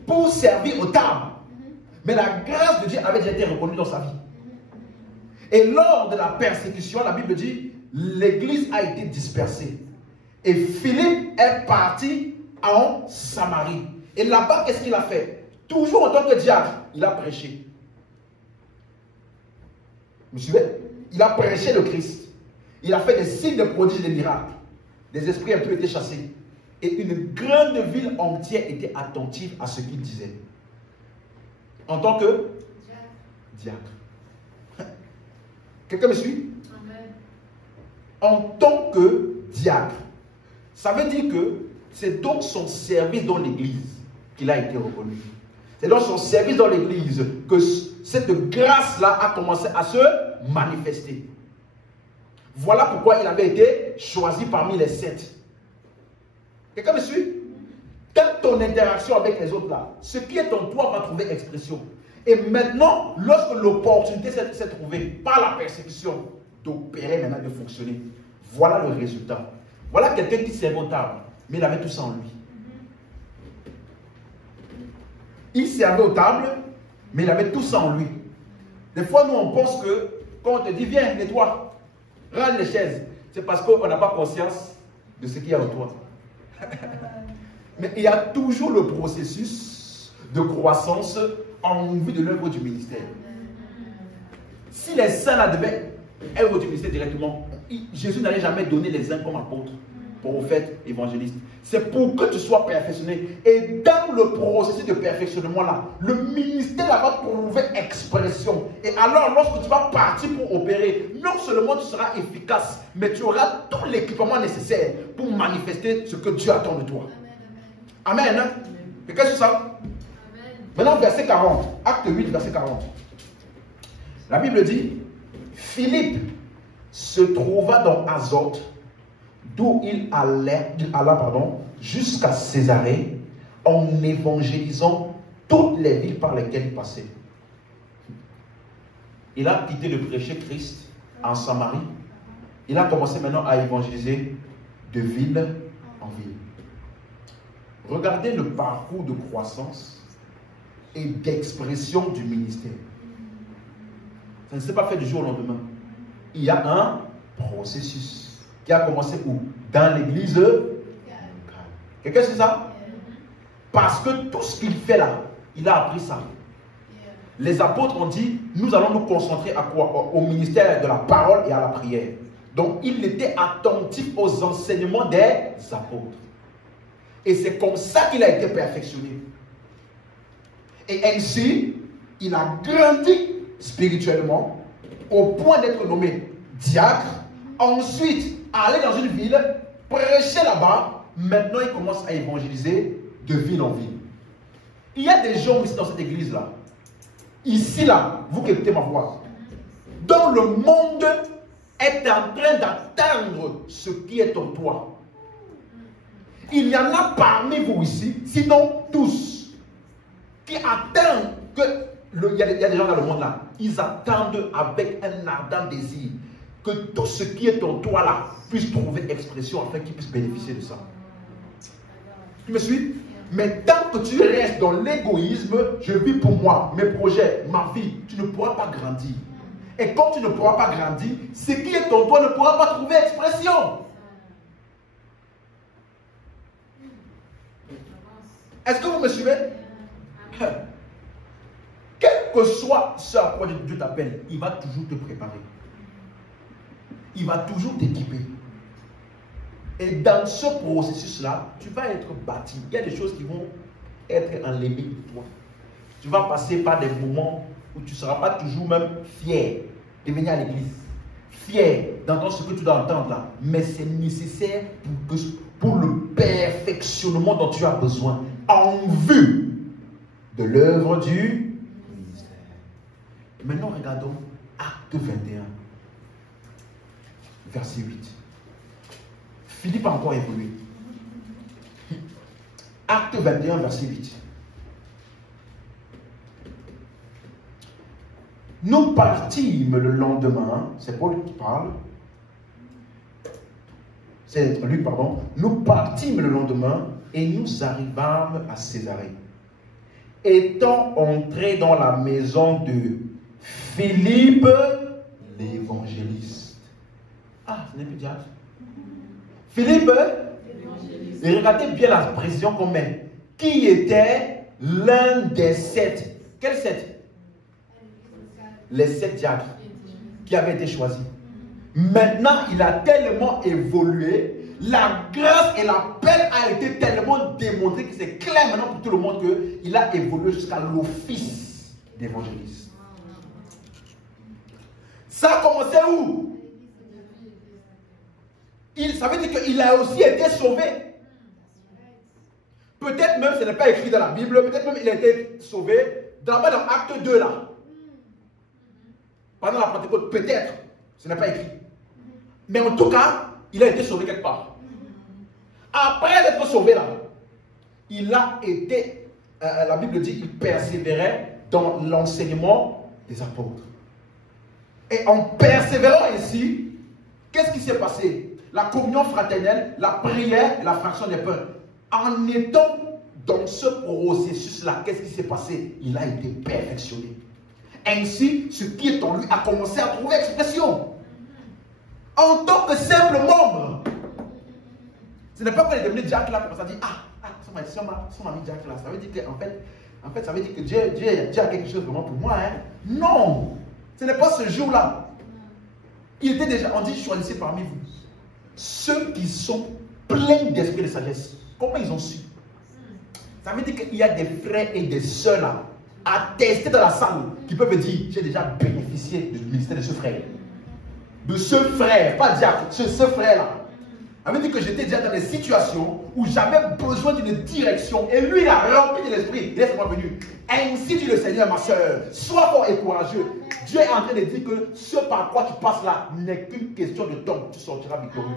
pour servir aux tables. Mais la grâce de Dieu avait déjà été reconnue dans sa vie. Et lors de la persécution, la Bible dit, l'église a été dispersée. Et Philippe est parti en Samarie. Et là-bas, qu'est-ce qu'il a fait? Toujours en tant que diacre, il a prêché. Vous me suivez? Il a prêché le Christ. Il a fait des signes de prodiges et des miracles. Des esprits impurs étaient chassés. Et une grande ville entière était attentive à ce qu'il disait. En tant que diacre. Quelqu'un me suit? Amen. En tant que diacre. Ça veut dire que c'est donc son service dans l'église qu'il a été reconnu. C'est dans son service dans l'église que cette grâce-là a commencé à se manifester. Voilà pourquoi il avait été choisi parmi les 7. Quelqu'un me suit? Dans ton interaction avec les autres là, ce qui est en toi va trouver expression. Et maintenant, lorsque l'opportunité s'est trouvée par la persécution d'opérer maintenant, de fonctionner, voilà le résultat. Voilà quelqu'un qui servait aux tables, mais il avait tout ça en lui. Il servait aux tables, mais il avait tout ça en lui. Des fois, nous, on pense que quand on te dit, viens, nettoie, range les chaises, c'est parce qu'on n'a pas conscience de ce qu'il y a en toi. Mais il y a toujours le processus de croissance en vue de l'œuvre du ministère. Si les saints là devaient œuvre du ministère directement, Jésus n'allait jamais donner les uns comme apôtres, prophètes, évangélistes. C'est pour que tu sois perfectionné. Et dans le processus de perfectionnement là, le ministère là va trouver expression. Et alors, lorsque tu vas partir pour opérer, non seulement tu seras efficace, mais tu auras tout l'équipement nécessaire pour manifester ce que Dieu attend de toi. Amen. Amen. Et qu'est-ce que c'est ça? Amen. Maintenant, verset 40. Acte 8, verset 40. La Bible dit, Philippe se trouva dans Azote, d'où il alla jusqu'à Césarée, en évangélisant toutes les villes par lesquelles il passait. Il a quitté de prêcher Christ en Samarie. Il a commencé maintenant à évangéliser de ville en ville. Regardez le parcours de croissance et d'expression du ministère. Ça ne s'est pas fait du jour au lendemain. Il y a un processus qui a commencé où? Dans l'église. Quelqu'un sait ça? Parce que tout ce qu'il fait là, il a appris ça. Les apôtres ont dit, nous allons nous concentrer à quoi? Au ministère de la parole et à la prière. Donc il était attentif aux enseignements des apôtres. Et c'est comme ça qu'il a été perfectionné. Et ainsi, il a grandi spirituellement au point d'être nommé diacre. Ensuite, aller dans une ville, prêcher là-bas. Maintenant, il commence à évangéliser de ville en ville. Il y a des gens ici dans cette église-là. Ici, là, vous qui écoutez ma voix, dont le monde est en train d'atteindre ce qui est en toi. Il y en a parmi vous ici, sinon tous, qui attendent que... Il y a des gens dans le monde là, ils attendent avec un ardent désir que tout ce qui est en toi là puisse trouver expression afin qu'ils puissent bénéficier de ça. Tu me suis? Mais tant que tu restes dans l'égoïsme, je vis pour moi, mes projets, ma vie, tu ne pourras pas grandir. Et comme tu ne pourras pas grandir, ce qui est en toi ne pourra pas trouver expression. Est-ce que vous me suivez? quel que soit ce à quoi Dieu t'appelle, il va toujours te préparer. Il va toujours t'équiper. Et dans ce processus-là, tu vas être bâti. Il y a des choses qui vont être enlevées de toi. Tu vas passer par des moments où tu ne seras pas toujours même fier de venir à l'église. Fier d'entendre ce que tu dois entendre là. Mais c'est nécessaire pour le perfectionnement dont tu as besoin en vue de l'œuvre du ministère. Maintenant, regardons Acte 21, verset 8. Philippe a encore évolué. Acte 21, verset 8. Nous partîmes le lendemain, c'est Paul qui parle, c'est Luc, pardon. Nous partîmes le lendemain et nous arrivâmes à Césarée. Étant entrés dans la maison de Philippe, l'évangéliste. Ah, ce n'est plus Diacre. Philippe, et regardez bien la précision qu'on met. Qui était l'un des 7? Quels 7? Les 7 diacres qui avaient été choisis. Maintenant, il a tellement évolué, la grâce et l'appel a été tellement démontré que c'est clair maintenant pour tout le monde qu'il a évolué jusqu'à l'office d'évangéliste. Ça a commencé où? Ça veut dire qu'il a aussi été sauvé. Peut-être même, ce n'est pas écrit dans la Bible, peut-être même il a été sauvé d'abord dans Acte 2 là. Pendant la Pentecôte, peut-être, ce n'est pas écrit. Mais en tout cas, il a été sauvé quelque part. Après être sauvé là, il a été, la Bible dit, il persévérait dans l'enseignement des apôtres. Et en persévérant ici, qu'est-ce qui s'est passé? La communion fraternelle, la prière et la fraction des pains. En étant dans ce processus-là, qu'est-ce qui s'est passé? Il a été perfectionné. Ainsi, ce qui est en lui a commencé à trouver expression. En tant que simple membre. Ce n'est pas quand il est devenu diacre là, qu'on s'est dit, ça m'a mis diacre là. Ça veut dire qu'en fait, ça veut dire que Dieu a quelque chose vraiment pour moi. Hein? Non! Ce n'est pas ce jour-là. Il était déjà, on dit, choisissez parmi vous. Ceux qui sont pleins d'esprit de sagesse. Comment ils ont su? Ça veut dire qu'il y a des frères et des sœurs là, attestés dans la salle, qui peuvent dire, j'ai déjà bénéficié du ministère de ce frère. De ce frère, pas diacre, ce frère-là. Ça veut dire que j'étais déjà dans des situations où j'avais besoin d'une direction et lui, il a rempli de l'esprit. Laisse-moi venir. Ainsi dit le Seigneur, ma soeur, sois fort et courageux. Dieu est en train de dire que ce par quoi tu passes là n'est qu'une question de temps. Tu sortiras victorieux.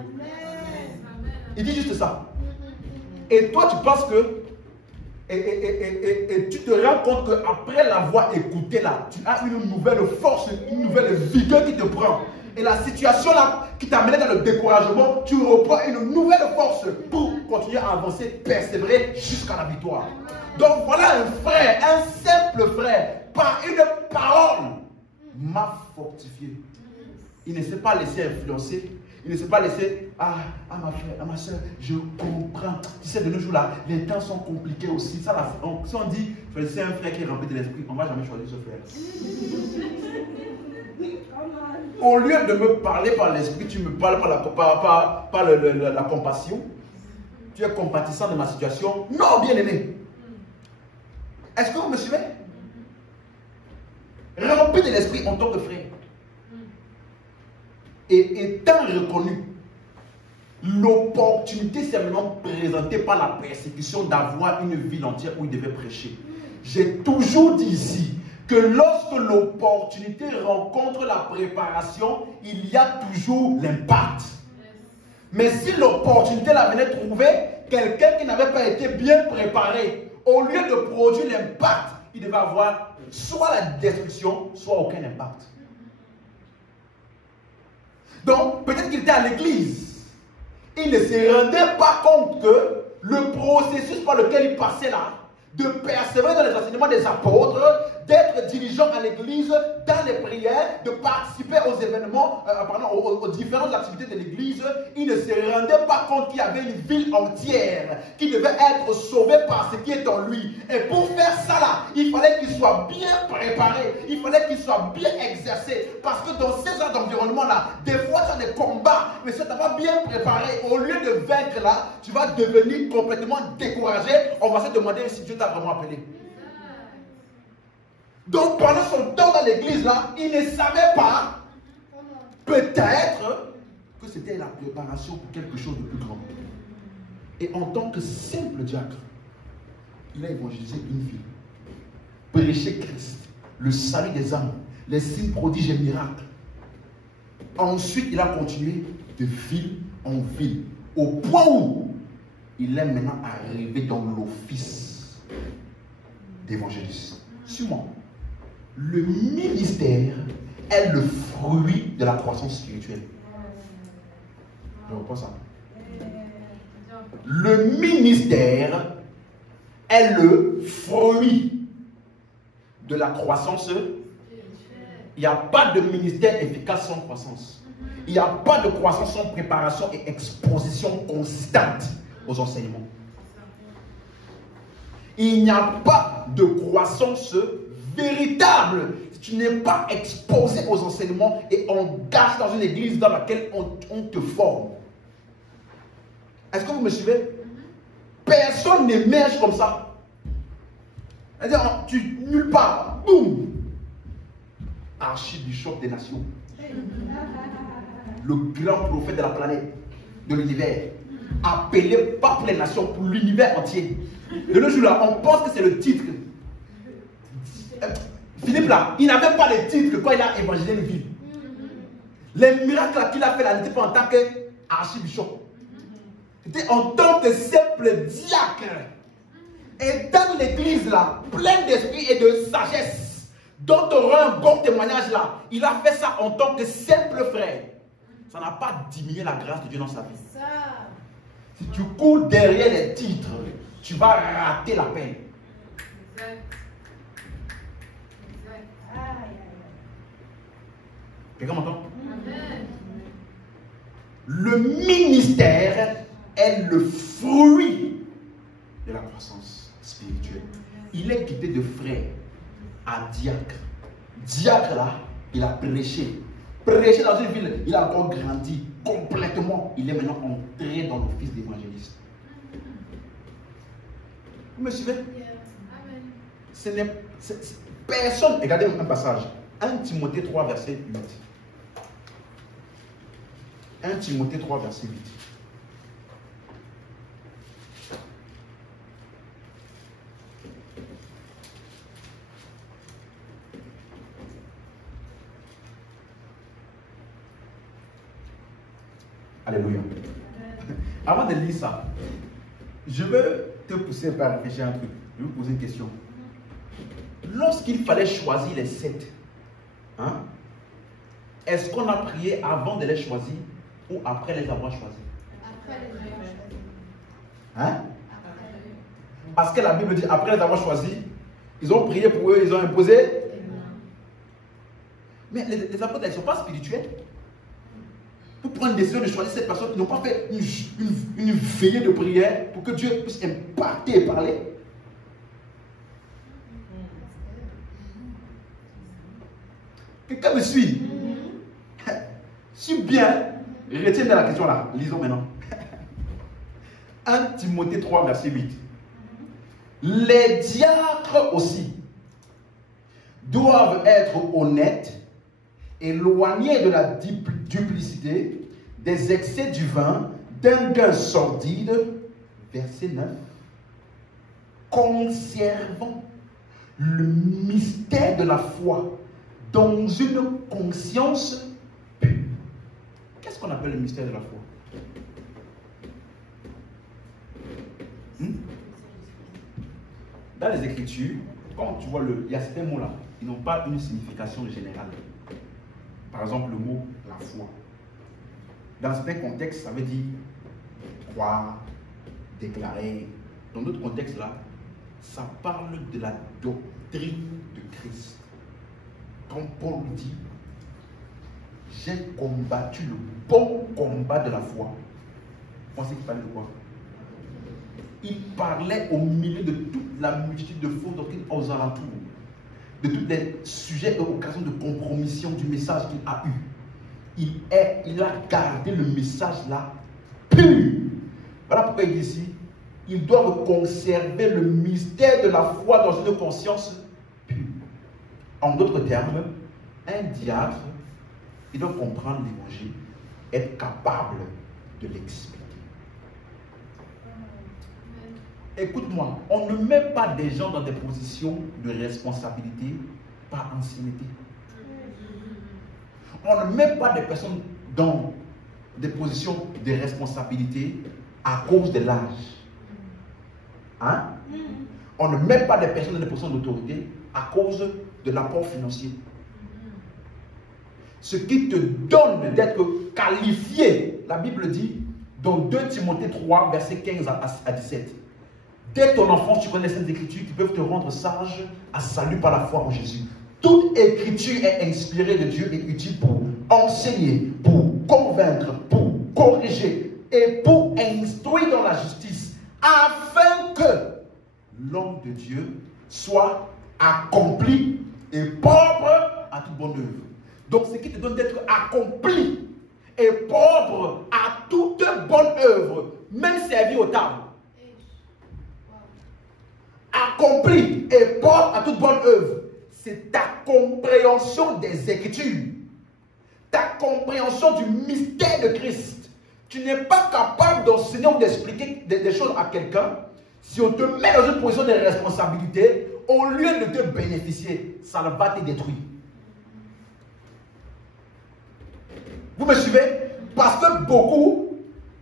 Il dit juste ça. Et toi, tu penses que et tu te rends compte qu'après l'avoir écouté là, tu as une nouvelle force, une nouvelle vigueur qui te prend. Et la situation là qui t'a mené dans le découragement, tu reprends une nouvelle force pour continuer à avancer, persévérer jusqu'à la victoire. Donc voilà un frère, un simple frère, par une parole, m'a fortifié. Il ne s'est pas laissé influencer. Il ne s'est pas laissé, ma soeur, je comprends. Tu sais, de nos jours là, les temps sont compliqués aussi. Ça, là, si on dit, c'est un frère qui est rempli de l'esprit, on ne va jamais choisir ce frère. Au lieu de me parler par l'esprit, tu me parles par la compassion. Tu es compatissant de ma situation. Non, bien-aimé. Est-ce que vous me suivez? Rempli de l'esprit en tant que frère. Et étant reconnu, l'opportunité s'est maintenant présentée par la persécution d'avoir une ville entière où il devait prêcher. J'ai toujours dit ici que lorsque l'opportunité rencontre la préparation, il y a toujours l'impact. Mais si l'opportunité la venait trouver, quelqu'un qui n'avait pas été bien préparé, au lieu de produire l'impact, il devait avoir soit la destruction, soit aucun impact. Donc, peut-être qu'il était à l'église. Il ne se rendait pas compte que le processus par lequel il passait là, de persévérer dans les enseignements des apôtres, d'être dirigeant à l'église, dans les prières, de participer aux événements, aux différentes activités de l'église. Il ne se rendait pas compte qu'il y avait une ville entière qui devait être sauvée par ce qui est en lui. Et pour faire ça là, il fallait qu'il soit bien préparé, il fallait qu'il soit bien exercé. Parce que dans ces genres d'environnement là, des fois tu as des combats, mais si tu n'as pas bien préparé, au lieu de vaincre là, tu vas devenir complètement découragé. On va se demander si Dieu t'a vraiment appelé. Donc pendant son temps dans l'église là, il ne savait pas, peut-être, que c'était la préparation pour quelque chose de plus grand. Et en tant que simple diacre, il a évangélisé une ville, prêché Christ, le salut des âmes, les signes, prodiges et miracles. Ensuite, il a continué de ville en ville, au point où il est maintenant arrivé dans l'office d'évangéliste. Suis-moi. Le ministère est le fruit de la croissance spirituelle. Je reprends ça. Le ministère est le fruit de la croissance. Il n'y a pas de ministère efficace sans croissance. Il n'y a pas de croissance sans préparation et exposition constante aux enseignements. Il n'y a pas de croissance véritable si tu n'es pas exposé aux enseignements et engagé dans une église dans laquelle on te forme. Est-ce que vous me suivez? Personne n'émerge comme ça. C'est-à-dire, nulle part, boum, archibishop des nations, le grand prophète de la planète, de l'univers, appelé pas pour les nations, pour l'univers entier. De nos jours là, on pense que c'est le titre. Philippe là, il n'avait pas le titre quand il a évangélisé une ville. Les miracles qu'il a fait là n'étaient pas en tant qu'archibishop. C'était en tant que simple diacre. Et dans l'église là, plein d'esprit et de sagesse, dont on aura un bon témoignage là, il a fait ça en tant que simple frère. Ça n'a pas diminué la grâce de Dieu dans sa vie. Si tu cours derrière les titres, tu vas rater la peine. Quelqu'un m'entend? Le ministère est le fruit de la croissance spirituelle. Il est quitté de frère à diacre. Diacre là, il a prêché. Prêché dans une ville, il a encore grandi complètement. Il est maintenant entré dans l'office d'évangéliste. Vous me suivez? Ce n'est personne. Regardez un passage. 1 Timothée 3, verset 8. 1 Timothée 3, verset 8. Alléluia. Avant de lire ça, je veux te pousser à réfléchir un truc. Je vais vous poser une question. Lorsqu'il fallait choisir les 7, hein, est-ce qu'on a prié avant de les choisir ou après les avoir choisis? Après les avoir choisis. Hein? Parce que la Bible dit après les avoir choisis, ils ont prié pour eux, ils ont imposé. Mais les apôtres, ils ne sont pas spirituels. Pour prendre une décision de choisir cette personne, ils n'ont pas fait une veillée de prière pour que Dieu puisse impacter et parler. Quelqu'un me suit? Suis bien. Retiens bien la question là. Lisons maintenant. 1 Timothée 3, verset 8. Les diacres aussi doivent être honnêtes, éloignés de la duplicité, des excès du vin, d'un gain sordide. Verset 9. Conservant le mystère de la foi dans une conscience pure. Qu'est-ce qu'on appelle le mystère de la foi? Dans les Écritures, quand tu vois il y a certains mots là, ils n'ont pas une signification générale. Par exemple, le mot la foi. Dans certains contextes, ça veut dire croire, déclarer. Dans d'autres contextes là, ça parle de la doctrine de Christ. Quand Paul dit, j'ai combattu le bon combat de la foi. Vous pensez qu'il parlait de quoi? Il parlait au milieu de toute la multitude de fausses doctrines aux alentours, de tous les sujets et occasions de compromission du message qu'il a eu. Il a gardé le message là pur. Voilà pourquoi il dit ici, ils doivent conserver le mystère de la foi dans une conscience pure. En d'autres termes, un diacre, il doit comprendre l'évangile, être capable de l'expliquer. Écoute-moi, on ne met pas des gens dans des positions de responsabilité par ancienneté. On ne met pas des personnes dans des positions de responsabilité à cause de l'âge. Hein? On ne met pas des personnes dans des positions d'autorité à cause de l'apport financier. Ce qui te donne d'être qualifié, la Bible dit dans 2 Timothée 3, versets 15 à 17. Dès ton enfance, tu connais cette écriture qui peuvent te rendre sage à salut par la foi en Jésus. Toute écriture est inspirée de Dieu et utile pour enseigner, pour convaincre, pour corriger et pour instruire dans la justice, afin que l'homme de Dieu soit accompli et propre à toute bonne œuvre. Donc, ce qui te donne d'être accompli et propre à toute bonne œuvre, même servi aux tables. Accompli et propre à toute bonne œuvre, c'est ta compréhension des Écritures, ta compréhension du mystère de Christ. Tu n'es pas capable d'enseigner ou d'expliquer des choses à quelqu'un si on te met dans une position de responsabilité, au lieu de te bénéficier, ça va te détruire. Vous me suivez? Parce que beaucoup,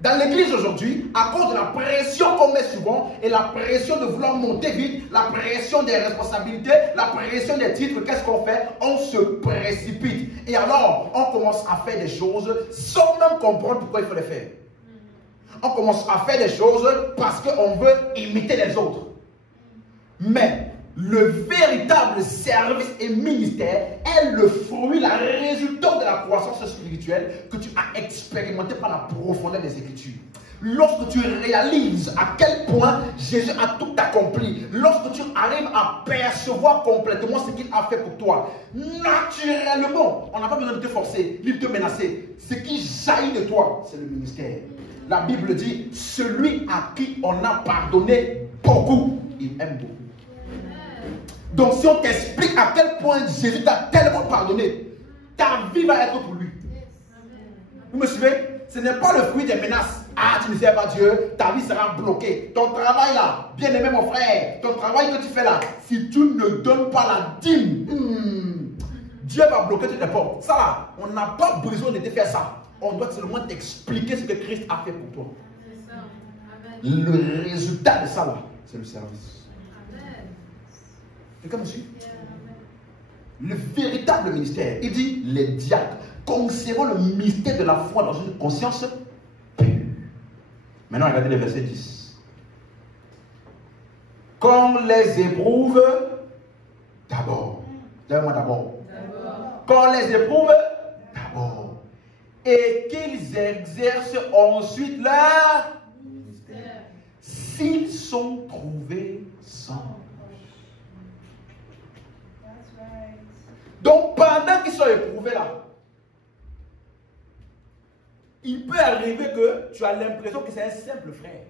dans l'église aujourd'hui, à cause de la pression qu'on met souvent et la pression de vouloir monter vite, la pression des responsabilités, la pression des titres, qu'est-ce qu'on fait? On se précipite. Et alors, on commence à faire des choses sans même comprendre pourquoi il faut les faire. On commence à faire des choses parce qu'on veut imiter les autres. Mais le véritable service et ministère est le fruit, la résultante de la croissance spirituelle que tu as expérimenté par la profondeur des Écritures. Lorsque tu réalises à quel point Jésus a tout accompli, lorsque tu arrives à percevoir complètement ce qu'il a fait pour toi, naturellement, on n'a pas besoin de te forcer, ni de te menacer. Ce qui jaillit de toi, c'est le ministère. La Bible dit, celui à qui on a pardonné beaucoup, il aime beaucoup. Donc si on t'explique à quel point Jésus t'a tellement pardonné, ta vie va être pour lui. Vous me suivez? Ce n'est pas le fruit des menaces. Ah, tu ne sais pas Dieu, ta vie sera bloquée. Ton travail là, bien aimé mon frère, ton travail que tu fais là, si tu ne donnes pas la dîme, Dieu va bloquer toutes les portes. Ça là, on n'a pas besoin de te faire ça. On doit seulement t'expliquer ce que Christ a fait pour toi. Le résultat de ça là, c'est le service. Quelqu'un me suit? Le véritable ministère, il dit les diacres, conservant le mystère de la foi dans une conscience pure. Maintenant, regardez le verset 10. Qu'on les éprouve d'abord. Dis-moi d'abord. Qu'on les éprouve d'abord. Et qu'ils exercent ensuite leur ministère. S'ils sont trouvés sans. Donc, pendant qu'ils sont éprouvés là, il peut arriver que tu as l'impression que c'est un simple frère.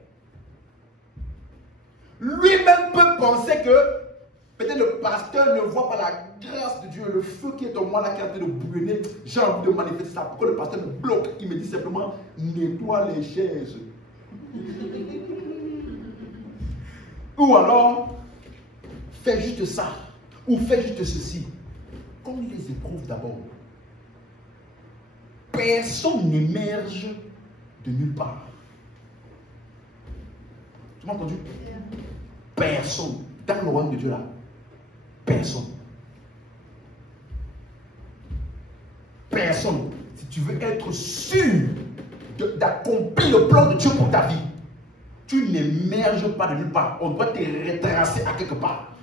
Lui-même peut penser que peut-être le pasteur ne voit pas la grâce de Dieu, le feu qui est en moi là, qui est en train de brûler. J'ai envie de manifester ça. Pourquoi le pasteur me bloque? Il me dit simplement, nettoie les chaises. Ou alors, fais juste ça. Ou fais juste ceci. Qu'on les éprouve d'abord. Personne n'émerge de nulle part. Tu m'as entendu? Personne. Dans le royaume de Dieu là. Personne. Personne. Si tu veux être sûr d'accomplir le plan de Dieu pour ta vie, tu n'émerges pas de nulle part. On doit te retracer à quelque part.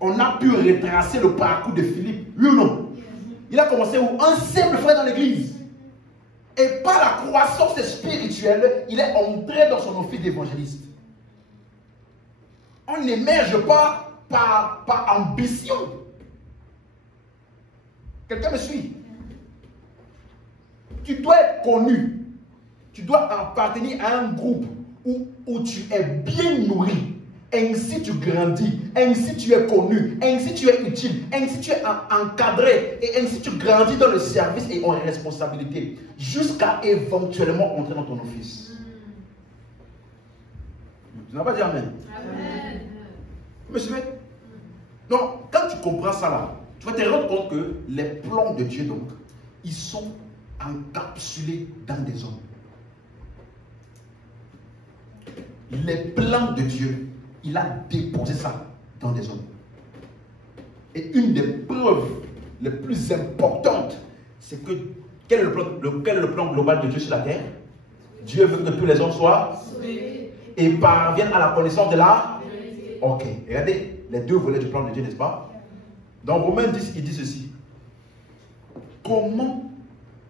on a pu retracer le parcours de Philippe. Oui ou non? Il a commencé où? Un simple frère dans l'église. Et par la croissance spirituelle, il est entré dans son office d'évangéliste. On n'émerge pas par ambition. Quelqu'un me suit? Tu dois être connu. Tu dois appartenir à un groupe où tu es bien nourri. Ainsi tu grandis. Ainsi tu es connu. Ainsi tu es utile. Ainsi tu es encadré. Et ainsi tu grandis dans le service et en responsabilité. Jusqu'à éventuellement entrer dans ton office. Tu n'as pas dit amen. Amen. Vous me suivez? Donc, quand tu comprends ça là, tu vas te rendre compte que les plans de Dieu, donc, ils sont encapsulés dans des hommes. Les plans de Dieu, il a déposé ça dans des hommes. Et une des preuves les plus importantes, c'est que quel est le plan global de Dieu sur la terre? Dieu veut que tous les hommes soient sauvés et parviennent à la connaissance de la... Ok, regardez les deux volets du plan de Dieu, n'est-ce pas? Dans Romains 10, il dit ceci. Comment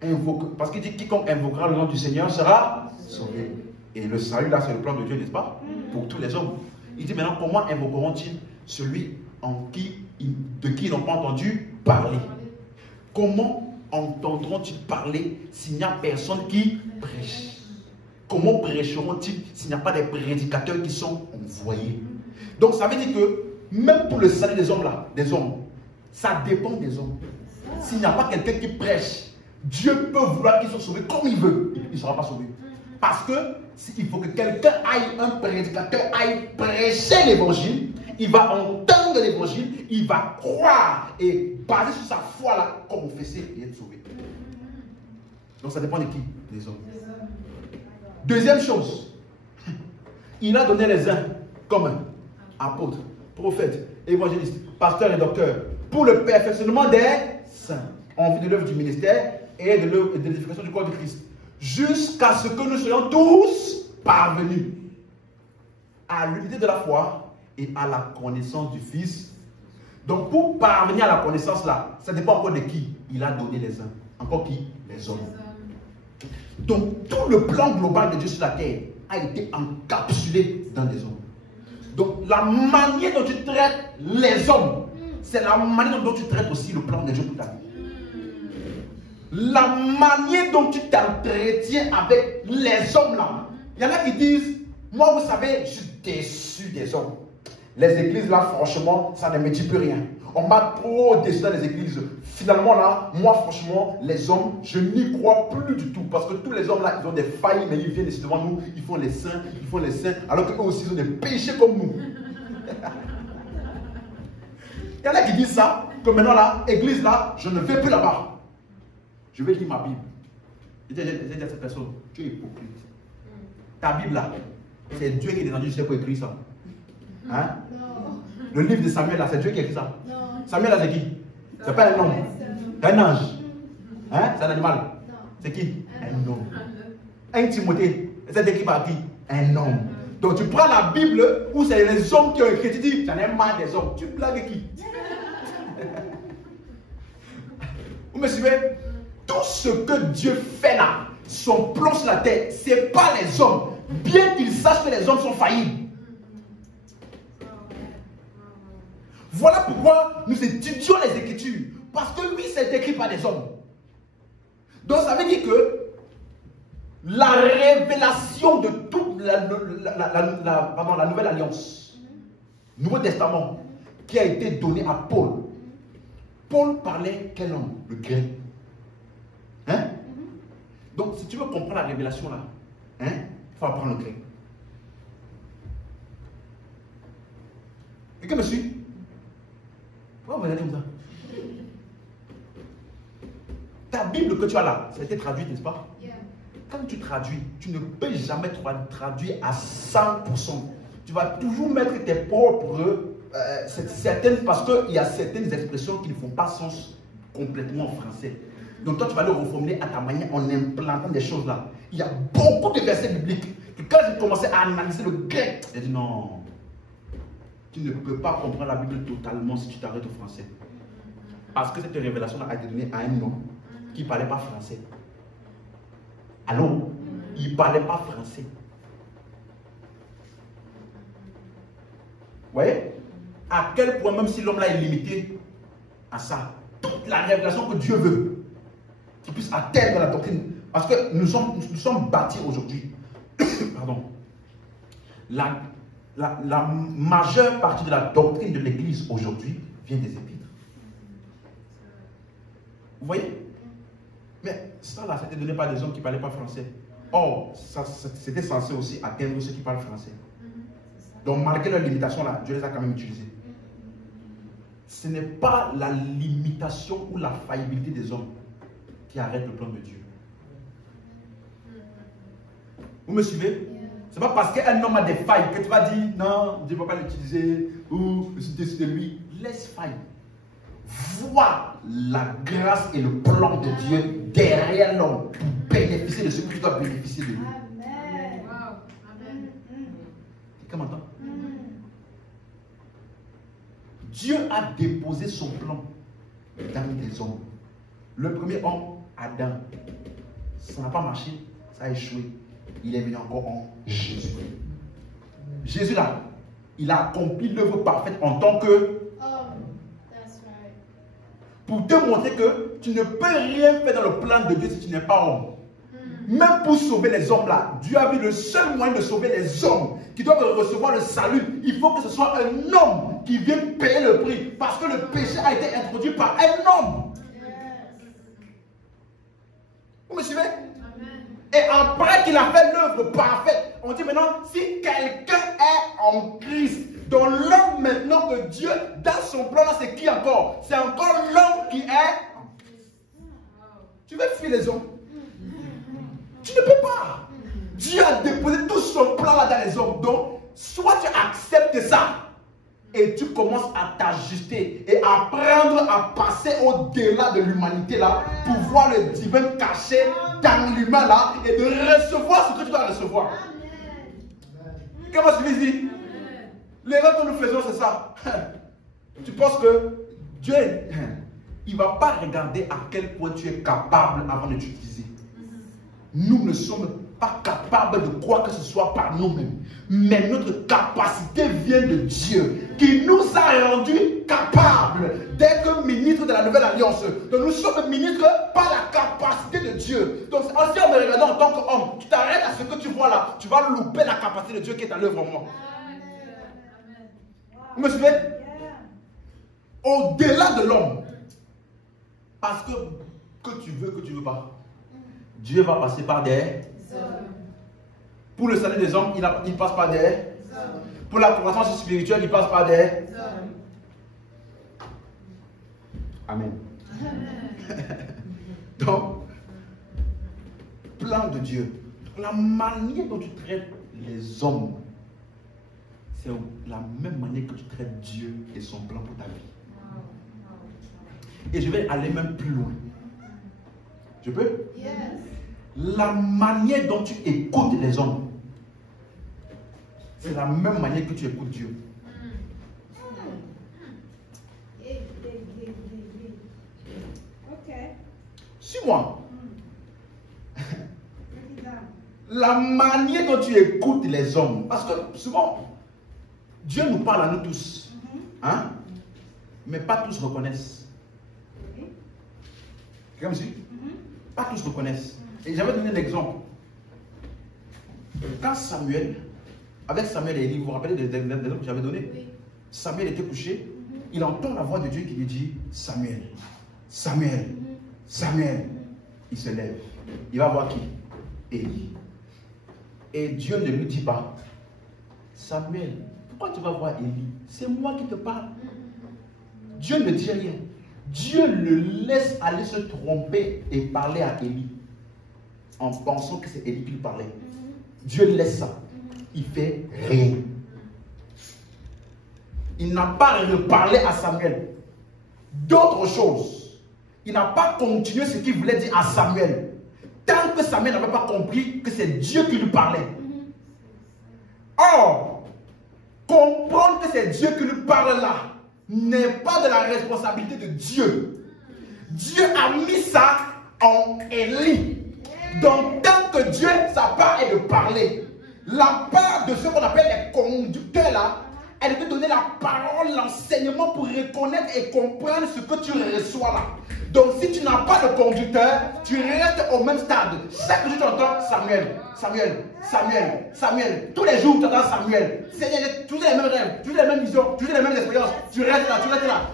invoquer? Parce qu'il dit quiconque invoquera le nom du Seigneur sera sauvé. Et le salut là, c'est le plan de Dieu, n'est-ce pas? Pour tous les hommes. Il dit maintenant, comment invoqueront-ils celui de qui ils n'ont pas entendu parler? Comment entendront-ils parler s'il n'y a personne qui prêche? Comment prêcheront-ils s'il n'y a pas des prédicateurs qui sont envoyés? Donc ça veut dire que même pour le salut des hommes là, des hommes, ça dépend des hommes. S'il n'y a pas quelqu'un qui prêche, Dieu peut vouloir qu'ils soient sauvés comme il veut, il ne sera pas sauvé. Parce que il faut que quelqu'un aille, un prédicateur aille prêcher l'évangile, il va entendre l'évangile, il va croire et baser sur sa foi là, confesser et être sauvé. Donc ça dépend de qui? Des hommes. Deuxième chose, il a donné les uns comme apôtres, prophètes, évangélistes, pasteurs et docteurs pour le perfectionnement des saints en vue de l'œuvre du ministère et de l'édification du corps de Christ, jusqu'à ce que nous soyons tous parvenus à l'unité de la foi et à la connaissance du Fils. Donc pour parvenir à la connaissance là, ça dépend encore de qui il a donné les uns. Encore qui? Les hommes. Donc tout le plan global de Dieu sur la terre a été encapsulé dans les hommes. Donc la manière dont tu traites les hommes, c'est la manière dont tu traites aussi le plan de Dieu pour ta vie. La manière dont tu t'entretiens avec les hommes là. Il y en a qui disent, moi vous savez, je suis déçu des hommes. Les églises là, franchement, ça ne me dit plus rien. On m'a trop déçu dans les églises. Finalement là, moi franchement, les hommes, je n'y crois plus du tout. Parce que tous les hommes là, ils ont des failles, mais ils viennent ici devant nous, ils font les saints, alors qu'eux aussi ils ont des péchés comme nous. Il y en a qui disent ça, que maintenant là, église là, je ne vais plus là-bas. Je vais lire ma Bible. Je dis à cette personne, tu es hypocrite. Ta Bible là, c'est Dieu qui est descendu, je sais pour écrire ça. Hein? Le livre de Samuel là, c'est Dieu qui a écrit ça. Non. Samuel là, c'est qui? C'est pas un homme. C'est un ange. Hein? C'est un animal. C'est qui? Un homme. Un Timothée, c'est écrit par qui? Un homme. Donc tu prends la Bible où c'est les hommes qui ont écrit, tu dis, j'en ai marre des hommes. Tu blagues qui? Vous me suivez? Tout ce que Dieu fait là, son plan sur la terre, ce n'est pas les hommes. Bien qu'ils sachent que les hommes sont faillibles. Voilà pourquoi nous étudions les Écritures. Parce que oui, c'est écrit par des hommes. Donc ça veut dire que la révélation de toute la Nouvelle Alliance, Nouveau Testament, qui a été donné à Paul. Paul parlait quel langue? Le grec. Hein? Donc si tu veux comprendre la révélation là, hein, il faut apprendre le grec. Quelqu'un me suit? Pourquoi vous allez comme ça? Ta Bible que tu as là, ça a été traduit, n'est-ce pas? Yeah. Quand tu traduis, tu ne peux jamais traduire à 100%. Tu vas toujours mettre tes propres certaines, parce qu'il y a certaines expressions qui ne font pas sens complètement en français. Donc toi, tu vas le reformuler à ta manière en implantant des choses là. Il y a beaucoup de versets bibliques que quand j'ai commencé à analyser le grec, j'ai dit non. tu ne peux pas comprendre la Bible totalement si tu t'arrêtes au français. Parce que cette révélation a été donnée à un homme qui ne parlait pas français. Allô? Il ne parlait pas français. Vous voyez? À quel point, même si l'homme là est limité à ça, toute la révélation que Dieu veut, qu'il puisse atteindre la doctrine. Parce que nous sommes bâtis aujourd'hui. Pardon. La majeure partie de la doctrine de l'Église aujourd'hui vient des épîtres. Vous voyez? Mais ça là, c'était donné par des hommes qui ne parlaient pas français. Or, c'était censé aussi atteindre ceux qui parlent français. Donc, malgré leurs limitations là, Dieu les a quand même utilisés. Ce n'est pas la limitation ou la faillibilité des hommes qui arrête le plan de Dieu. Vous me suivez? Ce n'est pas parce qu'un homme a des failles que tu vas dire non, Dieu ne va pas l'utiliser ou c'est de lui. Laisse faille. Vois la grâce et le plan de Dieu derrière l'homme pour bénéficier de ce que tu dois bénéficier de lui. Amen. Wow. Amen. Quelqu'un m'entend? Dieu a déposé son plan dans des hommes. Le premier homme, Adam, ça n'a pas marché, ça a échoué. Il est venu encore en Jésus. Jésus là, il a accompli l'œuvre parfaite en tant que pour te montrer que tu ne peux rien faire dans le plan de Dieu si tu n'es pas homme. Même pour sauver les hommes là, Dieu a vu le seul moyen de sauver les hommes qui doivent recevoir le salut. Il faut que ce soit un homme qui vienne payer le prix. Parce que le péché a été introduit par un homme. Vous me suivez? Et après qu'il a fait l'œuvre parfaite, on dit maintenant, si quelqu'un est en Christ, dans l'homme maintenant que Dieu, dans son plan là, c'est qui encore? C'est encore l'homme qui est en Christ. Tu veux fuir les hommes? Tu ne peux pas. Dieu a déposé tout son plan là dans les hommes. Donc, soit tu acceptes ça et tu commences à t'ajuster et apprendre à passer au-delà de l'humanité là pour voir le divin caché dans l'humain là et de recevoir ce que tu dois recevoir. Comment tu veux dire? L'erreur que nous faisons, c'est ça. Tu penses que Dieu, il ne va pas regarder à quel point tu es capable avant de t'utiliser. Nous ne sommes pas capables de quoi que ce soit par nous-mêmes. Mais notre capacité vient de Dieu, qui nous a rendus capables d'être ministres de la nouvelle alliance. Donc nous sommes ministres par la capacité de Dieu. Donc si on me regarde en tant qu'homme, tu t'arrêtes à ce que tu vois là, tu vas louper la capacité de Dieu qui est à l'œuvre en moi. Vous me suivez? Au-delà de l'homme. Parce que tu veux, que tu ne veux pas. Dieu va passer par des hommes. Pour le salut des hommes, il passe par des hommes. Pour la croissance spirituelle, il passe par des hommes. Amen. Donc, plan de Dieu. La manière dont tu traites les hommes, c'est la même manière que tu traites Dieu et son plan pour ta vie. Et je vais aller même plus loin. Je peux? Yes. La manière dont tu écoutes les hommes, c'est la même manière que tu écoutes Dieu. Okay. Suis-moi. La manière dont tu écoutes les hommes, parce que souvent, Dieu nous parle à nous tous, hein? Mais pas tous reconnaissent. Comme si, pas tous reconnaissent. Et j'avais donné l'exemple. Quand Samuel, avec Samuel et Élie, vous vous rappelez des exemples que j'avais donné? Oui. Samuel était couché, il entend la voix de Dieu qui lui dit Samuel, Samuel, Samuel. Il se lève, il va voir qui? Élie. Et Dieu ne lui dit pas Samuel, pourquoi tu vas voir Élie? C'est moi qui te parle. Dieu ne dit rien. Dieu le laisse aller se tromper et parler à Élie en pensant que c'est Élie qui lui parlait. Dieu laisse ça. Il fait rien. Il n'a pas reparlé à Samuel d'autre chose. Il n'a pas continué ce qu'il voulait dire à Samuel. Tant que Samuel n'avait pas compris que c'est Dieu qui lui parlait. Or, comprendre que c'est Dieu qui nous parle là n'est pas de la responsabilité de Dieu. Dieu a mis ça en Élie. Donc, tant que Dieu, sa part est de parler, la part de ce qu'on appelle les conducteurs là, elle veut donner la parole, l'enseignement pour reconnaître et comprendre ce que tu reçois là. Donc, si tu n'as pas de conducteur, tu restes au même stade. Chaque jour, tu entends Samuel, Samuel, Samuel, Samuel. Tous les jours, tu entends Samuel. C'est toujours les mêmes rêves, toujours les mêmes visions, toujours les mêmes expériences. Tu restes là,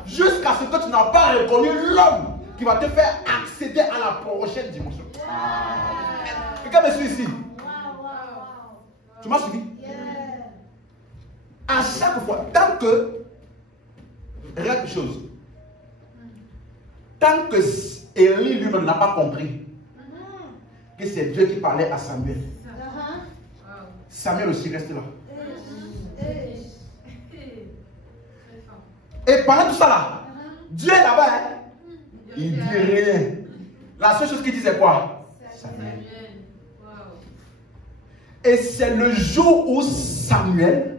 jusqu'à ce que tu n'as pas reconnu l'homme qui va te faire accéder à la prochaine dimension. Quelqu'un me suit ici? Tu m'as suivi? À chaque fois, tant que, regarde une chose, tant que Élie lui-même n'a pas compris que c'est Dieu qui parlait à Samuel, Samuel aussi reste là. Et pendant tout ça là, Dieu est là-bas, hein? Il dit rien. La seule chose qu'il dit c'est quoi? Samuel. Et c'est le jour où Samuel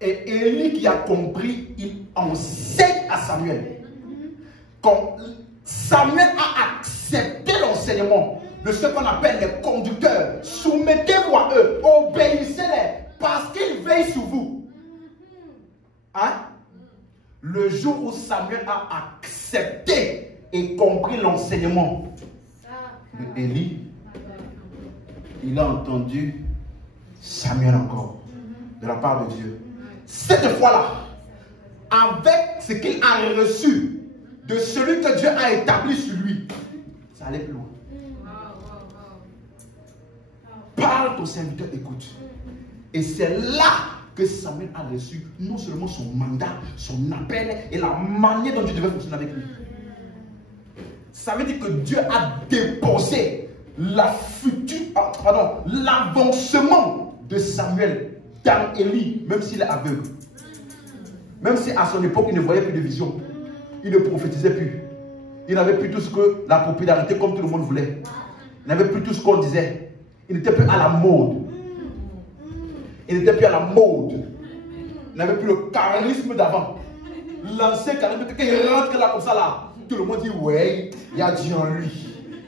et Élie qui a compris, il enseigne à Samuel. Quand Samuel a accepté l'enseignement de ce qu'on appelle les conducteurs, soumettez-vous à eux, obéissez-les, parce qu'ils veillent sur vous. Hein? Le jour où Samuel a accepté et compris l'enseignement de Élie, il a entendu Samuel encore, de la part de Dieu. Cette fois-là, avec ce qu'il a reçu de celui que Dieu a établi sur lui, ça allait plus loin. Parle, ton serviteur écoute. Et c'est là que Samuel a reçu non seulement son mandat, son appel et la manière dont Dieu devait fonctionner avec lui. Ça veut dire que Dieu a déposé l'avancement de Samuel dans Élie, même s'il est aveugle. Même si à son époque, il ne voyait plus de vision. Il ne prophétisait plus. Il n'avait plus tout ce que la popularité comme tout le monde voulait. Il n'avait plus tout ce qu'on disait. Il n'était plus à la mode. Il n'était plus à la mode. Il n'avait plus le charisme d'avant. L'ancien charisme, quand il rentre là comme ça là, tout le monde dit ouais, il y a Dieu en lui.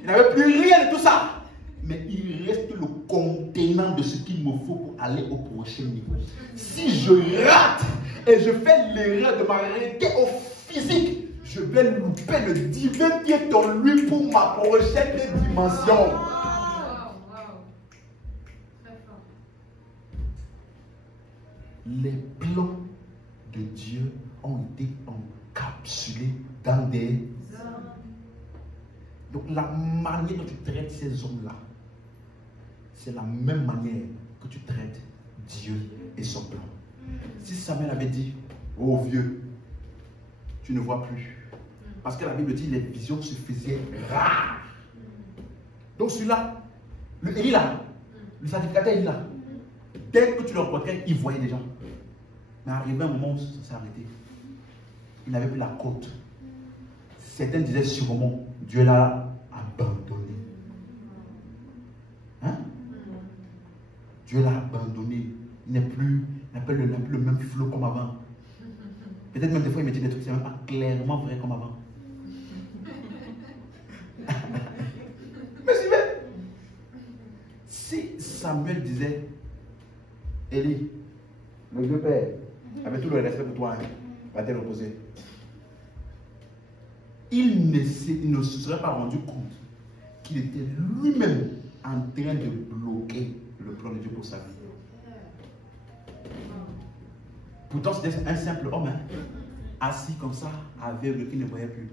Il n'avait plus rien de tout ça. Mais il reste le contenant de ce qu'il me faut pour aller au prochain niveau. Si je rate et je fais l'erreur de m'arrêter au physique, je vais louper le divin qui est en lui pour ma prochaine dimension. Les plans de Dieu ont été encapsulés dans des hommes. Donc la manière dont tu traites ces hommes-là, c'est la même manière que tu traites Dieu et son plan. Si Samuel avait dit, oh vieux, tu ne vois plus. Parce que la Bible dit les visions se faisaient rares. Donc celui-là, le Élie là, le sacrificateur Élie là, dès que tu le rencontrais, il voyait déjà. Mais arrivé un moment où ça s'est arrêté. Il n'avait plus la côte. Certains disaient sûrement, Dieu l'a abandonné. Hein? Dieu l'a abandonné. Il n'a plus le même flot comme avant. Peut-être même des fois il me dit des trucs, c'est même pas clairement vrai comme avant. Mais si Samuel disait, Élie, le vieux père, avec tout le respect pour toi, hein, va te reposer. Il ne se serait pas rendu compte qu'il était lui-même en train de bloquer le plan de Dieu pour sa vie. Pourtant, c'était un simple homme, hein, assis comme ça, aveugle, qui ne voyait plus.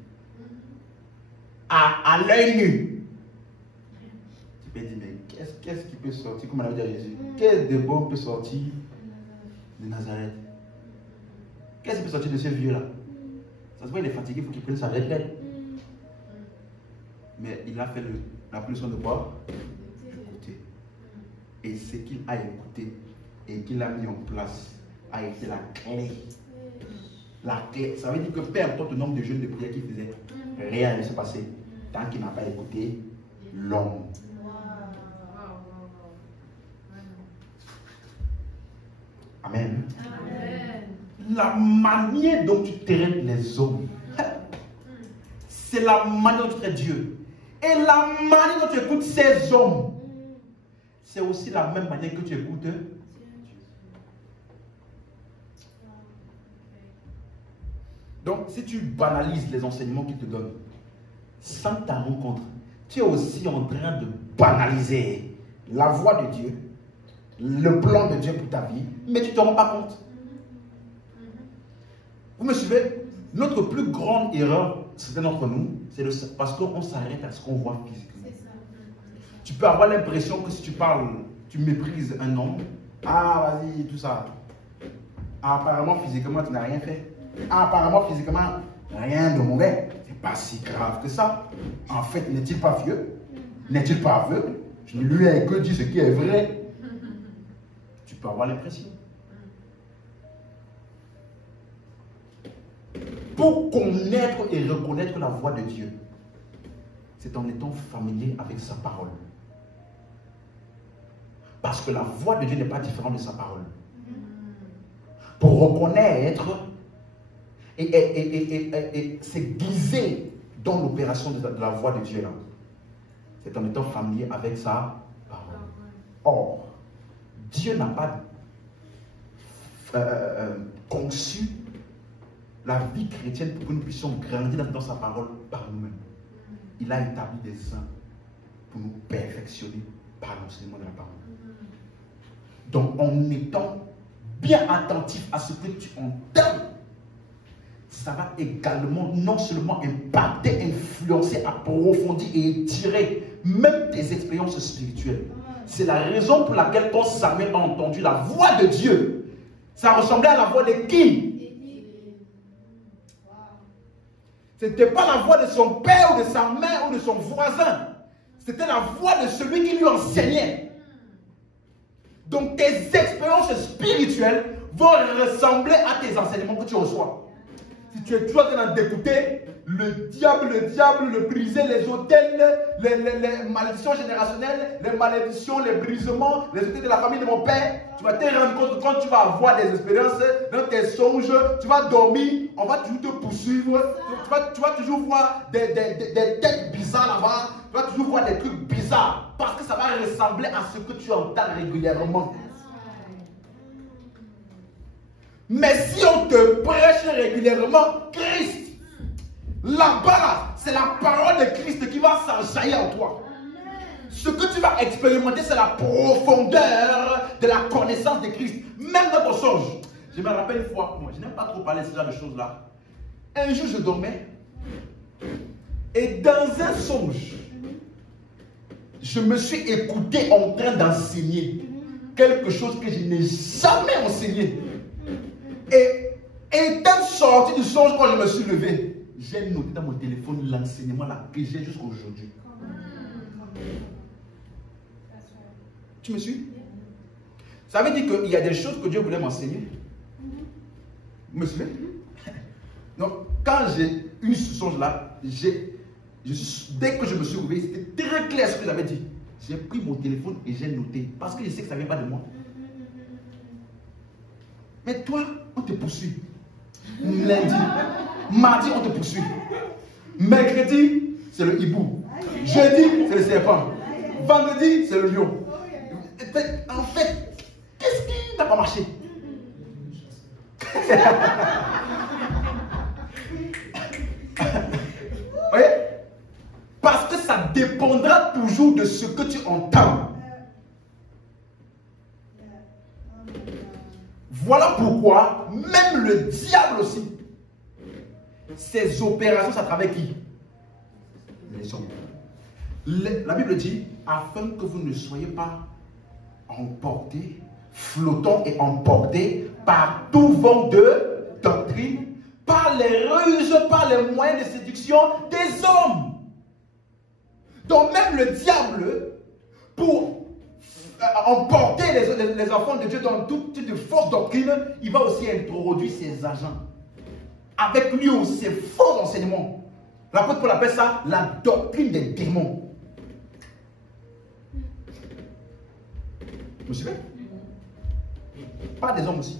À l'œil nu. Tu peux dire, mais qu'est-ce qui peut sortir, comme on avait dit à Jésus, qu'est-ce de bon peut sortir de Nazareth? Qu'est-ce qui peut sortir de ce vieux-là? Ça se voit, il est fatigué, il faut qu'il prenne sa retraite. Mais il a fait la leçon de quoi? Écouter. Et ce qu'il a écouté et qu'il a mis en place a été la clé. La clé. Ça veut dire que peu importe le nombre de jeunes de prière qu'il faisait, rien ne s'est passé tant qu'il n'a pas écouté l'homme. Amen. Amen. Amen. La manière dont tu traites les hommes, c'est la manière dont tu traites Dieu. Et la manière dont tu écoutes ces hommes, c'est aussi la même manière que tu écoutes. Donc, si tu banalises les enseignements qu'ils te donnent, sans ta rencontre, tu es aussi en train de banaliser la voix de Dieu, le plan de Dieu pour ta vie, mais tu ne te rends pas compte. Vous me suivez? Notre plus grande erreur, certains d'entre nous, c'est parce qu'on s'arrête à ce qu'on voit physiquement. Tu peux avoir l'impression que si tu parles, tu méprises un homme. Ah, vas-y, tout ça. Ah, apparemment, physiquement, tu n'as rien fait. Ah, apparemment, physiquement, rien de mauvais. C'est pas si grave que ça. En fait, n'est-il pas vieux? N'est-il pas aveugle? Je ne lui ai que dit ce qui est vrai. Tu peux avoir l'impression. Pour connaître et reconnaître la voix de Dieu, c'est en étant familier avec sa parole. Parce que la voix de Dieu n'est pas différente de sa parole. Pour reconnaître et se guiser dans l'opération de la voix de Dieu, c'est en étant familier avec sa parole. Or, Dieu n'a pas conçu la vie chrétienne pour que nous puissions grandir dans sa parole par nous-mêmes. Il a établi des saints pour nous perfectionner par l'enseignement de la parole. Donc, en étant bien attentif à ce que tu entends, ça va également non seulement impacter, influencer, approfondir et étirer même tes expériences spirituelles. C'est la raison pour laquelle quand Samuel a entendu la voix de Dieu, ça ressemblait à la voix de qui? Ce n'était pas la voix de son père ou de sa mère ou de son voisin. C'était la voix de celui qui lui enseignait. Donc tes expériences spirituelles vont ressembler à tes enseignements que tu reçois. Si tu es toujours en train d'écouter le diable, le briser, les autels, les malédictions générationnelles, les malédictions, les brisements, les autels de la famille de mon père, tu vas te rendre compte que quand tu vas avoir des expériences dans tes songes, tu vas dormir, on va toujours te poursuivre, tu vas toujours voir des têtes bizarres là-bas, tu vas toujours voir des trucs bizarres, parce que ça va ressembler à ce que tu entends régulièrement. Mais si on te prêche régulièrement Christ, là-bas, c'est la parole de Christ qui va s'enjaillir en toi. Ce que tu vas expérimenter, c'est la profondeur de la connaissance de Christ. Même dans ton songe. Je me rappelle une fois, moi, je n'aime pas trop parler de ce genre de choses-là. Un jour, je dormais. Et dans un songe, je me suis écouté en train d'enseigner quelque chose que je n'ai jamais enseigné. Et étant sorti du songe, quand je me suis levé, j'ai noté dans mon téléphone l'enseignement là que j'ai jusqu'à aujourd'hui. Tu me suis? Ça veut dire qu'il y a des choses que Dieu voulait m'enseigner. Vous me suivez? Donc, quand j'ai eu ce songe-là, dès que je me suis réveillé, c'était très clair ce que j'avais dit. J'ai pris mon téléphone et j'ai noté. Parce que je sais que ça ne vient pas de moi. Mais toi, on te poursuit. Lundi, mardi, on te poursuit. Mercredi, c'est le hibou. Jeudi, c'est le serpent. Vendredi, c'est le lion. En fait, qu'est-ce qui n'a pas marché? Vous voyez? Parce que ça dépendra toujours de ce que tu entends. Voilà pourquoi, même le diable aussi, ses opérations, ça travaille qui? Les hommes. La Bible dit, afin que vous ne soyez pas emportés, flottants et emportés par tout vent de doctrine, par les ruses, par les moyens de séduction des hommes. Donc même le diable, pour emporter les enfants de Dieu dans toute de fausses doctrines, il va aussi introduire ses agents. Avec lui aussi ses faux enseignements. L'apôtre Paul appelle ça la doctrine des démons. Vous suivez? Pas des hommes aussi.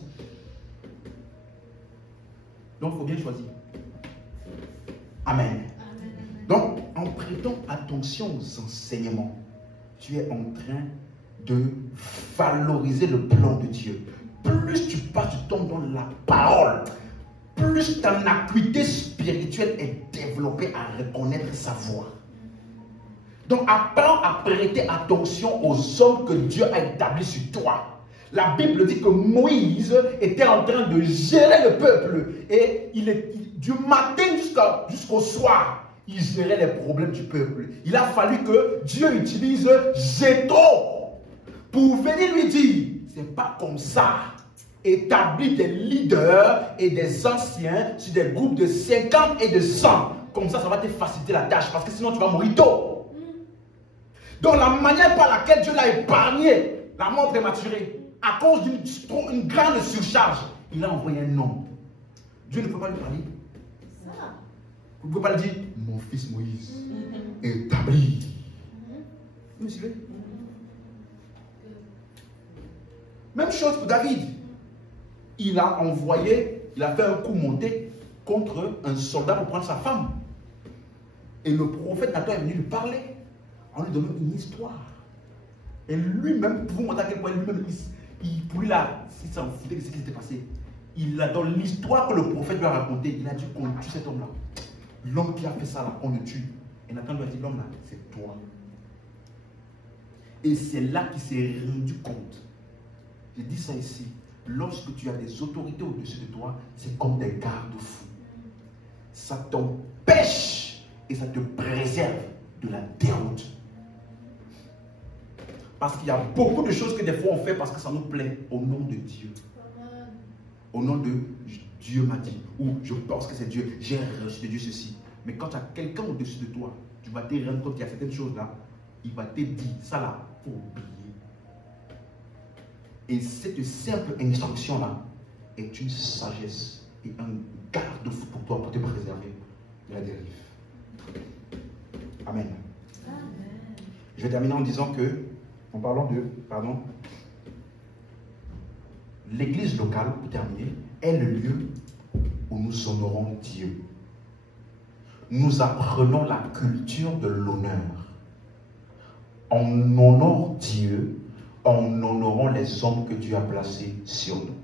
Donc, il faut bien choisir. Amen. Donc, en prêtant attention aux enseignements, tu es en train de valoriser le plan de Dieu. Plus tu passes du temps dans la parole, plus ton acuité spirituelle est développée à reconnaître sa voix. Donc, apprends à prêter attention aux hommes que Dieu a établis sur toi. La Bible dit que Moïse était en train de gérer le peuple et du matin jusqu'au soir, il gérait les problèmes du peuple. Il a fallu que Dieu utilise Jéthro pour venir lui dire, c'est pas comme ça. Établis des leaders et des anciens sur des groupes de 50 et de 100. Comme ça, ça va te faciliter la tâche parce que sinon tu vas mourir tôt. Donc la manière par laquelle Dieu l'a épargné, la mort prématurée, à cause d'une grande surcharge, il a envoyé un homme. Dieu ne peut pas lui parler. Vous ne pouvez pas lui dire, mon fils Moïse, établi. Vous me suivez? Même chose pour David. Il a fait un coup monté contre un soldat pour prendre sa femme. Et le prophète Nathan est venu lui parler en lui donnant une histoire. Et lui-même, pour vous montrer à quel point lui-même, pour lui là, s'il s'en foutait de ce qui s'était passé, dans l'histoire que le prophète lui a racontée, il a dit qu'on tue cet homme-là. L'homme qui a fait ça là, on le tue. Et Nathan lui a dit, l'homme là, c'est toi. Et c'est là qu'il s'est rendu compte. J'ai dit ça ici. Lorsque tu as des autorités au-dessus de toi, c'est comme des garde-fous. Ça t'empêche et ça te préserve de la déroute. Parce qu'il y a beaucoup de choses que des fois on fait parce que ça nous plaît au nom de Dieu. Au nom de Dieu m'a dit, ou je pense que c'est Dieu, j'ai reçu de Dieu ceci. Mais quand tu as quelqu'un au-dessus de toi, tu vas te rendre compte qu'il y a certaines choses là, il va te dire, ça là, il faut oublier. Et cette simple instruction là est une sagesse et un garde-fou pour toi, pour te préserver de la dérive. Amen. Je vais terminer en disant que, en parlant de, l'église locale, pour terminer, est le lieu où nous honorons Dieu. Nous apprenons la culture de l'honneur. On honore Dieu en honorant les hommes que Dieu a placés sur nous.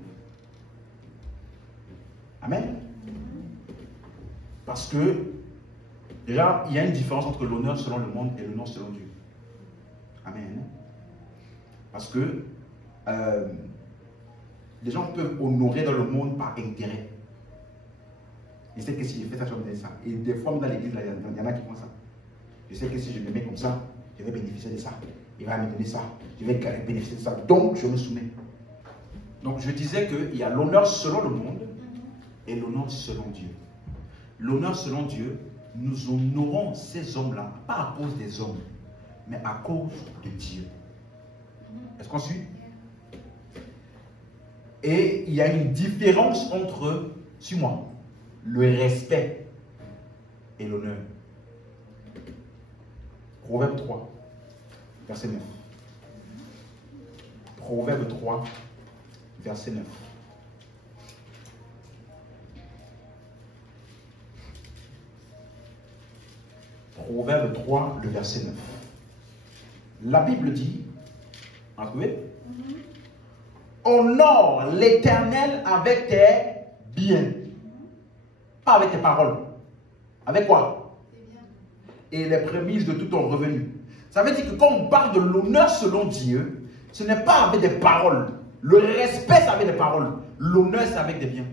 Amen. Parce que, déjà, il y a une différence entre l'honneur selon le monde et l'honneur selon Dieu. Amen. Parce que les gens peuvent honorer dans le monde par intérêt. Je sais que si je fais ça, je vais me donner ça. Et des fois, dans l'église, il y en a qui font ça. Je sais que si je me mets comme ça, je vais bénéficier de ça. Il va me donner ça. Je vais bénéficier de ça. Donc, je me soumets. Donc, je disais qu'il y a l'honneur selon le monde et l'honneur selon Dieu. L'honneur selon Dieu, nous honorons ces hommes-là, pas à cause des hommes, mais à cause de Dieu. Est-ce qu'on suit? Et il y a une différence entre, suis-moi, le respect et l'honneur. Proverbe 3, verset 9. Proverbe 3, verset 9. Proverbe 3, le verset 9. La Bible dit, vous trouvez? Honore l'Éternel avec tes biens. Pas avec tes paroles. Avec quoi? Et les prémices de tout ton revenu. Ça veut dire que quand on parle de l'honneur selon Dieu, ce n'est pas avec des paroles. Le respect, c'est avec des paroles. L'honneur, c'est avec des biens.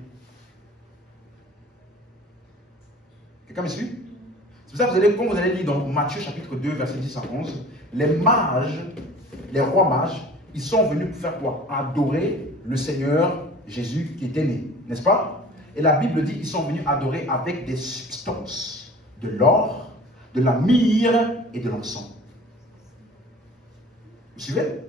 Quelqu'un me suit? C'est pour ça que quand vous allez lire dans Matthieu chapitre 2, verset 10 à 11, les mages, les rois mages, ils sont venus pour faire quoi? Adorer le Seigneur Jésus qui était né. N'est-ce pas? Et la Bible dit qu'ils sont venus adorer avec des substances. De l'or, de la myrrhe et de l'encens. Vous suivez?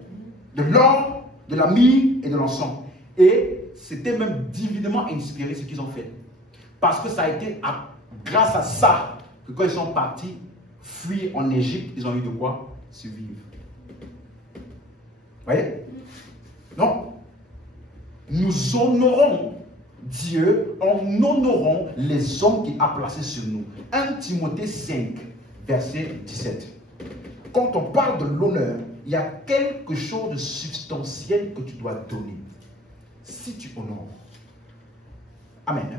De l'or, de la myrrhe et de l'encens. Et c'était même divinement inspiré ce qu'ils ont fait. Parce que ça a été grâce à ça que quand ils sont partis fuir en Égypte, ils ont eu de quoi survivre. Vous voyez? Non. nous honorons Dieu en honorant les hommes qu'il a placés sur nous. 1 Timothée 5, verset 17. Quand on parle de l'honneur, il y a quelque chose de substantiel que tu dois donner. Si tu honores. Amen.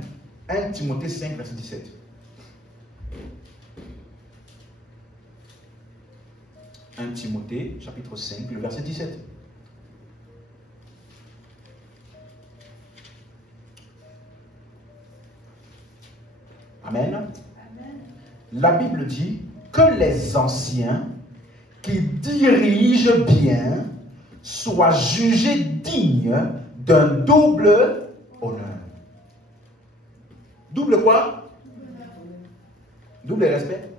1 Timothée 5, verset 17. « 1 Timothée, chapitre 5, le verset 17. Amen. Amen. La Bible dit que les anciens qui dirigent bien soient jugés dignes d'un double honneur. Double quoi? Double respect.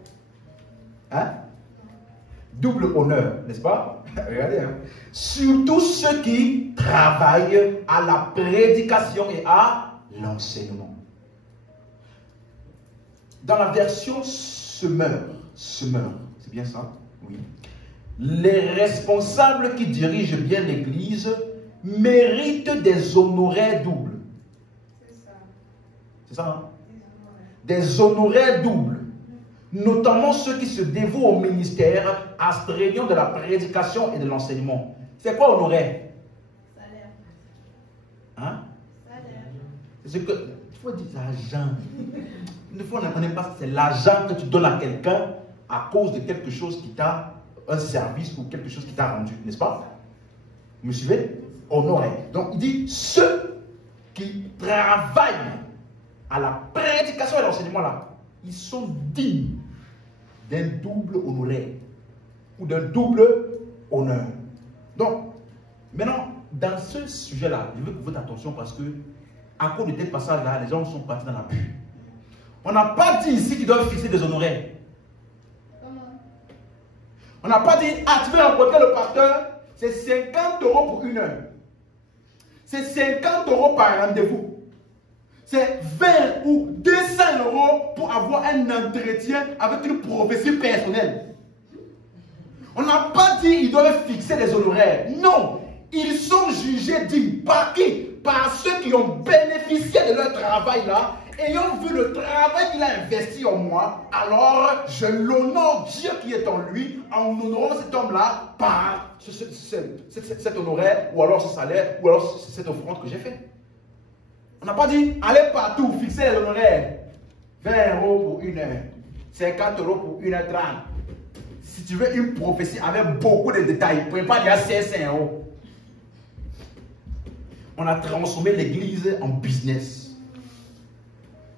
Hein? Double honneur, n'est-ce pas? Regardez, hein? Surtout ceux qui travaillent à la prédication et à l'enseignement. Dans la version semeur, c'est bien ça? Oui. Les responsables qui dirigent bien l'Église méritent des honoraires doubles. C'est ça. C'est ça, hein? Des honoraires doubles. Notamment ceux qui se dévouent au ministère, astreignant de la prédication et de l'enseignement. C'est quoi honoraire? Salaire. Hein? Salaire. C'est ce que. Il faut dire l'argent. Une fois, on ne connaît pas, c'est l'argent que tu donnes à quelqu'un à cause de quelque chose qui t'a. Un service ou quelque chose qui t'a rendu, n'est-ce pas? Vous me suivez? Honorer. Donc, il dit ceux qui travaillent à la prédication et l'enseignement là, ils sont dignes d'un double honoraire ou d'un double honneur. Donc, maintenant, dans ce sujet-là, je veux que votre attention parce que, à cause de tel passage-là, les gens sont partis dans la pue. On n'a pas dit ici qu'ils doivent fixer des honoraires. On n'a pas dit, ah, tu veux rencontrer le pasteur, c'est 50 € pour une heure. C'est 50 € par rendez-vous. C'est 20 ou 200 € pour avoir un entretien avec une prophétie personnelle. On n'a pas dit qu'ils doivent fixer des honoraires. Non, ils sont jugés dignes. Par qui? Par ceux qui ont bénéficié de leur travail là. Ayant vu le travail qu'il a investi en moi, alors je l'honore Dieu qui est en lui, en honorant cet homme-là par cet honoraire, ou alors ce salaire, ou alors cette offrande que j'ai faite. On n'a pas dit, allez partout, fixez les honoraires. 20 € pour une heure, 50 € pour 1h30. Si tu veux une prophétie avec beaucoup de détails, vous ne pouvez pas dire 500 €. On a transformé l'église en business.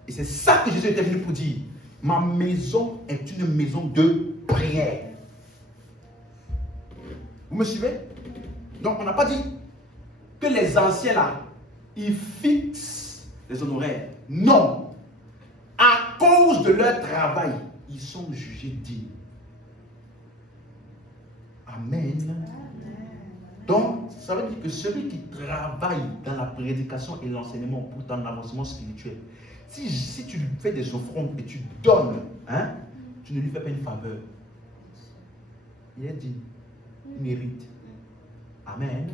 Et c'est ça que Jésus était venu pour dire. Ma maison est une maison de prière. Vous me suivez? Donc on n'a pas dit que les anciens là, ils fixent les honoraires. Non. À cause de leur travail, ils sont jugés dignes. Amen. Donc, ça veut dire que celui qui travaille dans la prédication et l'enseignement pour ton avancement spirituel, si tu lui fais des offrandes et tu donnes, hein, tu ne lui fais pas une faveur. Il est dit, il mérite. Amen.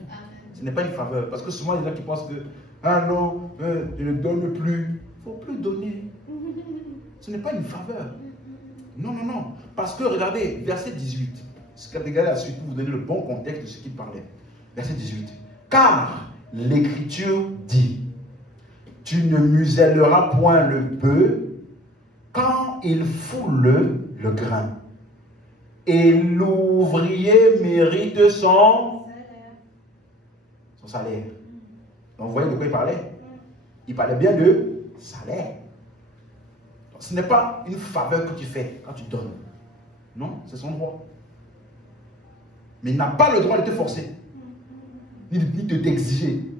Ce n'est pas une faveur. Parce que souvent, il y a des gens qui pensent que, ah non, je ne donne plus. Il ne faut plus donner. Ce n'est pas une faveur. Non, non, non. Parce que, regardez, verset 18. Ce que regardez la suite pour vous donner le bon contexte de ce qu'il parlait. Verset 18. Car l'Écriture dit, tu ne muselleras point le bœuf quand il foule le grain. Et l'ouvrier mérite son salaire. Donc vous voyez de quoi il parlait? Il parlait bien de salaire. Donc, ce n'est pas une faveur que tu fais quand tu donnes. Non, c'est son droit. Mais il n'a pas le droit de te forcer, ni de t'exiger.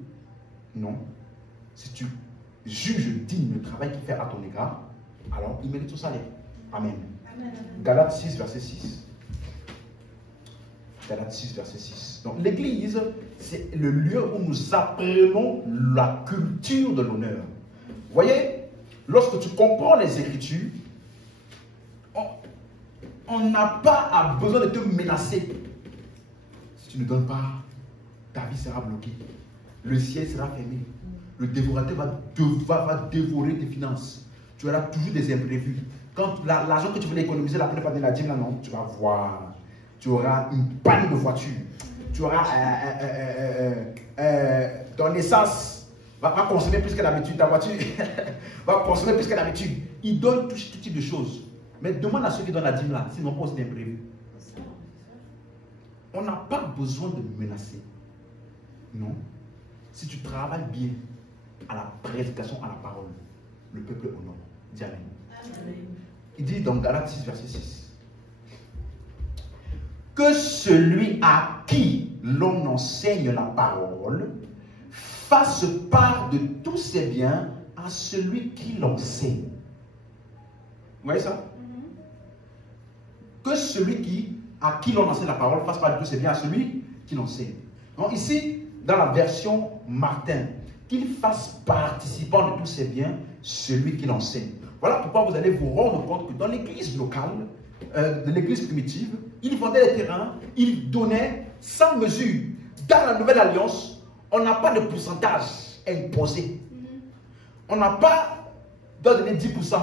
Non. Si tu juges digne le travail qu'il fait à ton égard, alors il mérite son salaire. Amen. Amen. Galates 6, verset 6. Galates 6, verset 6. Donc l'église, c'est le lieu où nous apprenons la culture de l'honneur. Vous voyez, lorsque tu comprends les Écritures, on n'a pas besoin de te menacer. Si tu ne donnes pas, ta vie sera bloquée. le ciel sera fermé. Le dévorateur va dévorer tes finances. Tu auras toujours des imprévus. Quand l'argent que tu voulais économiser la première fois de la dîme, là, non, tu vas voir. Tu auras une panne de voiture. Tu auras ton essence va consommer plus que d'habitude. Ta voiture va consommer plus que d'habitude. Il donne tout type de choses. Mais demande à ceux qui donnent la dîme là, s'ils n'ont pas aussi d'imprévus. On n'a pas besoin de menacer. Non. Si tu travailles bien à la prédication, à la parole, le peuple honore. Dis Amen. Amen. Il dit dans Galates 6, verset 6. Que celui à qui l'on enseigne la parole fasse part de tous ses biens à celui qui l'enseigne. Vous voyez ça? Que celui à qui l'on enseigne la parole fasse part de tous ses biens à celui qui l'enseigne. Donc ici, dans la version Martin, qu'il fasse participant de tous ses biens celui qui l'enseigne. Voilà pourquoi vous allez vous rendre compte que dans l'église locale, de l'église primitive, ils vendaient les terrains, ils donnaient sans mesure. Dans la nouvelle alliance, on n'a pas de pourcentage imposé. On n'a pas de donner 10%.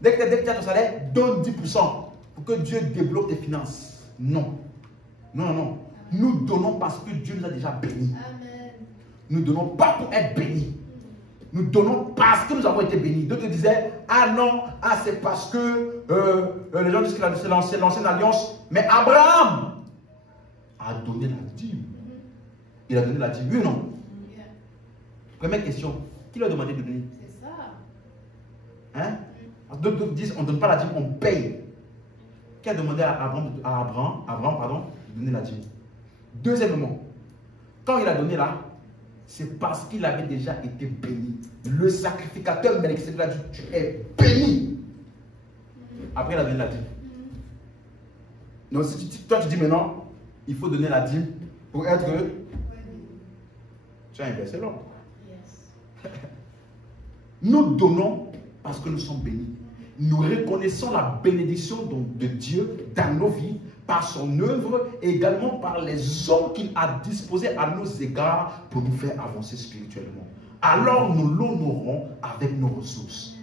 Dès que tu as ton salaire, donne 10% pour que Dieu débloque tes finances. Non. Non, non, non. Nous donnons parce que Dieu nous a déjà bénis. Nous ne donnons pas pour être bénis. Nous donnons parce que nous avons été bénis. D'autres disaient, ah non, ah c'est parce que les gens disent que c'est l'ancienne alliance. Mais Abraham a donné la dîme. Il a donné la dîme, oui ou non? Première question, qui lui a demandé de donner? C'est ça. Hein? D'autres disent, on ne donne pas la dîme, on paye. Qui a demandé à Abraham, de donner la dîme? Deuxièmement, quand il a donné là, c'est parce qu'il avait déjà été béni. Le sacrificateur Melchizedek a dit, tu es béni. Après, il a donné la dîme. Donc, si toi tu dis maintenant, il faut donner la dîme pour être... Tu as inversé l'homme. Nous donnons parce que nous sommes bénis. Nous reconnaissons la bénédiction de Dieu dans nos vies, par son œuvre et également par les hommes qu'il a disposés à nos égards pour nous faire avancer spirituellement. Alors nous l'honorons avec nos ressources.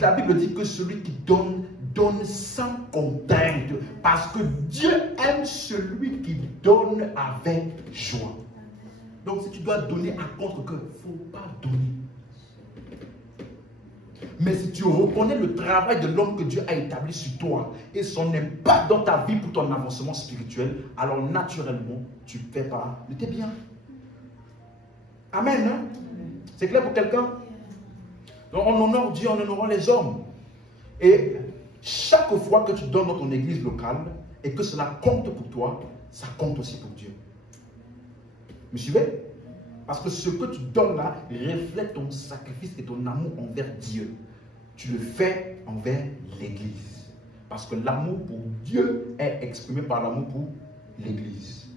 La Bible dit que celui qui donne, donne sans contrainte, parce que Dieu aime celui qui donne avec joie. Donc si tu dois donner à contre-cœur, il ne faut pas donner. Mais si tu reconnais le travail de l'homme que Dieu a établi sur toi et son impact dans ta vie pour ton avancement spirituel, alors naturellement, tu fais part de tes biens. Amen. Hein? C'est clair pour quelqu'un? Donc on honore Dieu en honorant les hommes. Et chaque fois que tu donnes dans ton église locale et que cela compte pour toi, ça compte aussi pour Dieu. Me suivez? Parce que ce que tu donnes là reflète ton sacrifice et ton amour envers Dieu. Tu le fais envers l'Église. Parce que l'amour pour Dieu est exprimé par l'amour pour l'Église.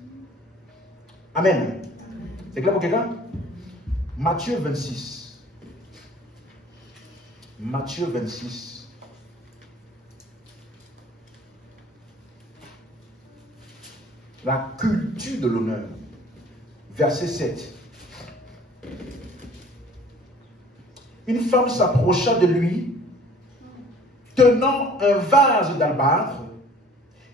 Amen. C'est clair pour quelqu'un? Matthieu 26. Matthieu 26. La culture de l'honneur. Verset 7. Une femme s'approcha de lui, tenant un vase d'albâtre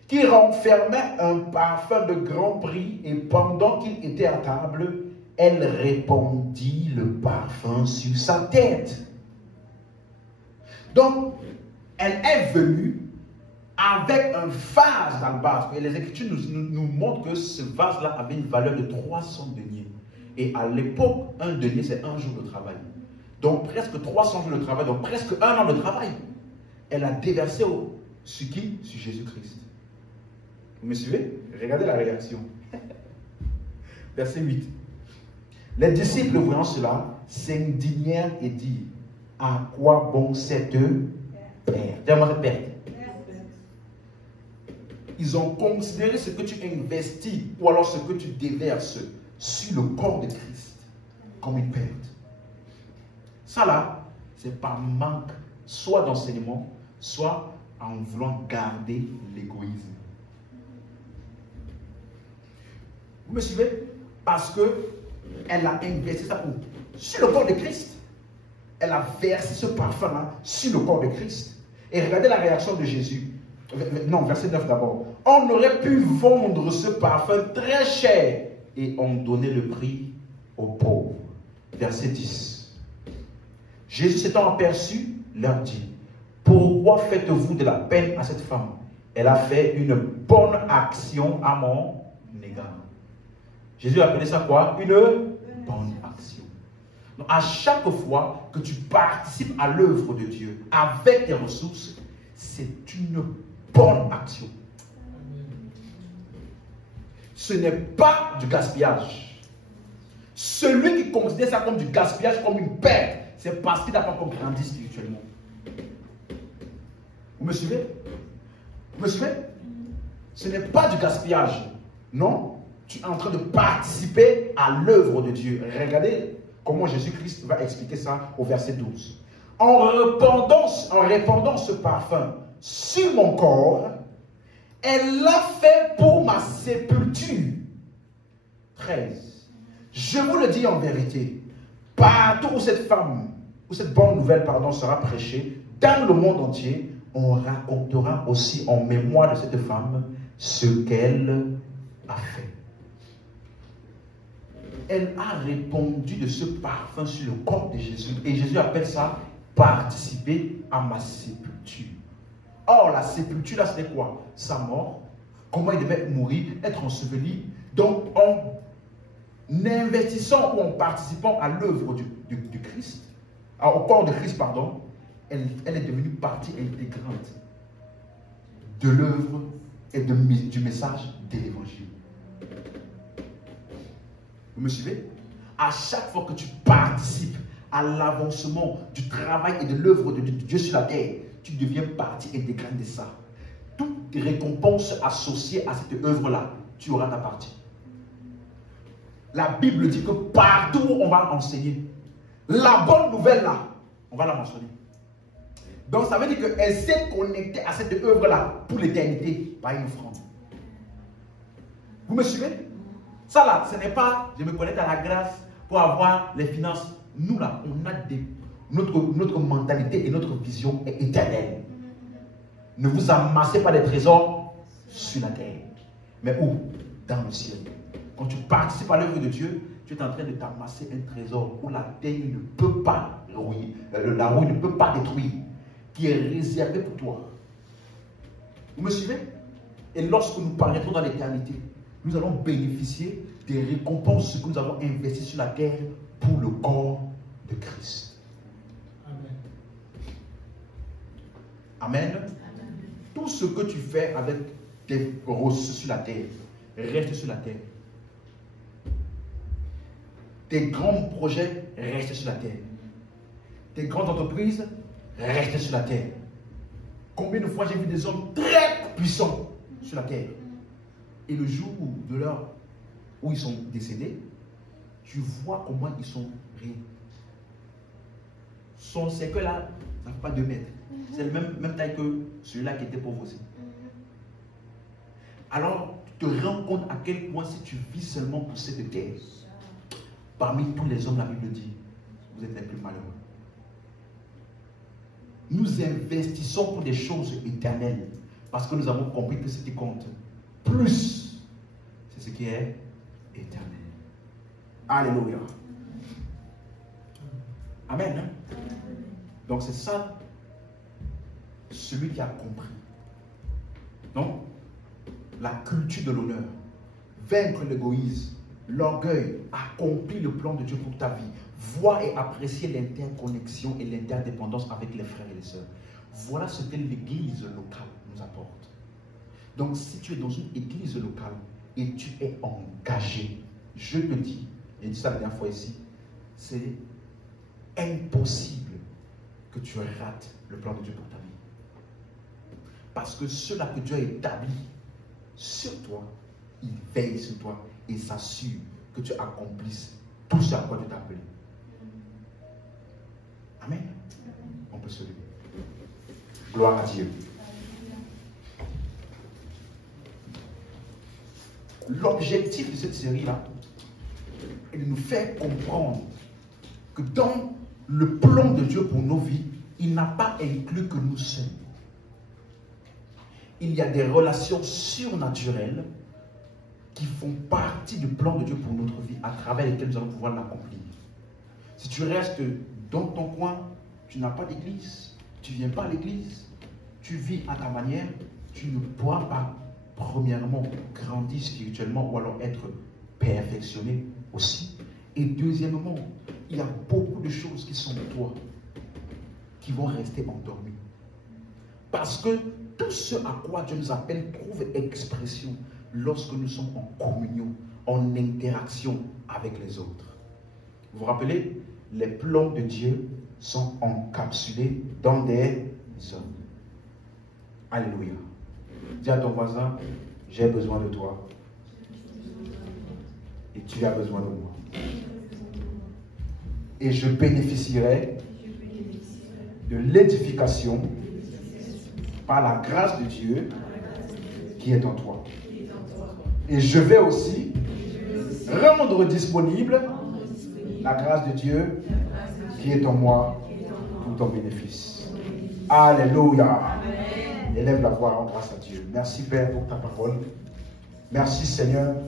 qui renfermait un parfum de grand prix, et pendant qu'il était à table, elle répandit le parfum sur sa tête. Donc, elle est venue avec un vase d'albâtre. Et les Écritures nous montrent que ce vase-là avait une valeur de 300 deniers. Et à l'époque, un denier, c'est un jour de travail. Donc presque 300 jours de travail, donc presque un an de travail. Elle a déversé sur qui? Sur Jésus-Christ. Vous me suivez? Regardez la réaction. Verset 8. Les disciples, voyant cela, s'indignèrent et dirent, à quoi bon cette perte? Dis-moi cette perte. Ils ont considéré ce que tu investis ou alors ce que tu déverses sur le corps de Christ comme une perte. Ça là, c'est par manque, soit d'enseignement, soit en voulant garder l'égoïsme. Vous me suivez? Parce que elle a investi ça où? Sur le corps de Christ. Elle a versé ce parfum-là sur le corps de Christ. Et regardez la réaction de Jésus. Non, verset 9 d'abord. On aurait pu vendre ce parfum très cher et on donnait le prix aux pauvres. Verset 10. Jésus s'étant aperçu, leur dit, pourquoi faites-vous de la peine à cette femme? Elle a fait une bonne action à mon égard. Jésus a appelé ça quoi? Une bonne action. Donc, à chaque fois que tu participes à l'œuvre de Dieu avec tes ressources, c'est une bonne action. Ce n'est pas du gaspillage. Celui qui considère ça comme du gaspillage, comme une perte, c'est parce qu'il n'a pas encore grandi spirituellement. Vous me suivez? Vous me suivez? Ce n'est pas du gaspillage. Non, tu es en train de participer à l'œuvre de Dieu. Regardez comment Jésus-Christ va expliquer ça au verset 12. En répandant ce parfum sur mon corps, elle l'a fait pour ma sépulture. 13. Je vous le dis en vérité, partout où cette femme, où cette bonne nouvelle, sera prêchée, dans le monde entier, on racontera aussi en mémoire de cette femme ce qu'elle a fait. Elle a répandu de ce parfum sur le corps de Jésus. Et Jésus appelle ça participer à ma sépulture. Or, la sépulture, là, c'était quoi? Sa mort. Comment il devait mourir, être enseveli. Donc, en investissant ou en participant à l'œuvre du Christ, au corps de Christ, pardon, elle est devenue partie intégrante de l'œuvre et du message de l'évangile. Vous me suivez? À chaque fois que tu participes à l'avancement du travail et de l'œuvre de Dieu sur la terre, tu deviens partie intégrante de ça. Toutes les récompenses associées à cette œuvre-là, tu auras ta partie. La Bible dit que partout où on va enseigner, la bonne nouvelle là, on va la mentionner. Donc ça veut dire qu'elle s'est connectée à cette œuvre-là pour l'éternité par une offrande. Vous me suivez? Ça là, ce n'est pas je me connecte à la grâce pour avoir les finances. Nous là, on a notre mentalité et notre vision est éternelle. Ne vous amassez pas des trésors sur la terre. Mais où? Dans le ciel. Quand tu participes à l'œuvre de Dieu, tu es en train de t'amasser un trésor où la terre ne peut pas rouiller, la rouille ne peut pas détruire, qui est réservé pour toi. Vous me suivez? Et lorsque nous paraîtrons dans l'éternité, nous allons bénéficier des récompenses que nous avons investies sur la terre pour le corps de Christ. Amen. Amen. Tout ce que tu fais avec tes ressources sur la terre, reste sur la terre. Tes grands projets restent sur la terre. Tes grandes entreprises restent sur la terre. Combien de fois j'ai vu des hommes très puissants sur la terre? Et le jour de l'heure où ils sont décédés, tu vois comment ils sont rien. Son cercle-là, ça ne fait pas 2 mètres. C'est la même taille que celui-là qui était pauvre aussi. Alors, tu te rends compte à quel point si tu vis seulement pour cette terre, parmi tous les hommes, la Bible dit, vous êtes les plus malheureux. Nous investissons pour des choses éternelles parce que nous avons compris que ce qui compte plus, c'est ce qui est éternel. Alléluia. Amen. Donc c'est ça, celui qui a compris. Donc, la culture de l'honneur, vaincre l'égoïsme, l'orgueil, accomplir le plan de Dieu pour ta vie, voir et apprécier l'interconnexion et l'interdépendance avec les frères et les sœurs. Voilà ce que l'église locale nous apporte. Donc si tu es dans une église locale et tu es engagé, je te dis, j'ai dit ça la dernière fois ici, c'est impossible que tu rates le plan de Dieu pour ta vie. Parce que cela que Dieu a établi sur toi, il veille sur toi et s'assure que tu accomplisses tout ce à quoi tu t'es appelé. Amen. On peut se lever. Gloire à Dieu. L'objectif de cette série-là est il nous fait comprendre que dans le plan de Dieu pour nos vies, il n'a pas inclus que nous seuls. Il y a des relations surnaturelles qui font partie du plan de Dieu pour notre vie, à travers lesquelles nous allons pouvoir l'accomplir. Si tu restes dans ton coin, tu n'as pas d'église, tu ne viens pas à l'église, tu vis à ta manière, tu ne pourras pas, premièrement, grandir spirituellement ou alors être perfectionné aussi. Et deuxièmement, il y a beaucoup de choses qui sont de toi, qui vont rester endormies. Parce que tout ce à quoi Dieu nous appelle trouve expression lorsque nous sommes en communion, en interaction avec les autres. Vous vous rappelez, les plans de Dieu sont encapsulés dans des hommes. Alléluia. Dis à ton voisin, j'ai besoin de toi. Et tu as besoin de moi. Et je bénéficierai de l'édification par la grâce de Dieu qui est en toi. Et je vais aussi rendre disponible la grâce de Dieu qui est en moi pour ton bénéfice. Alléluia. Élève la voix en grâce à Dieu. Merci Père pour ta parole. Merci Seigneur.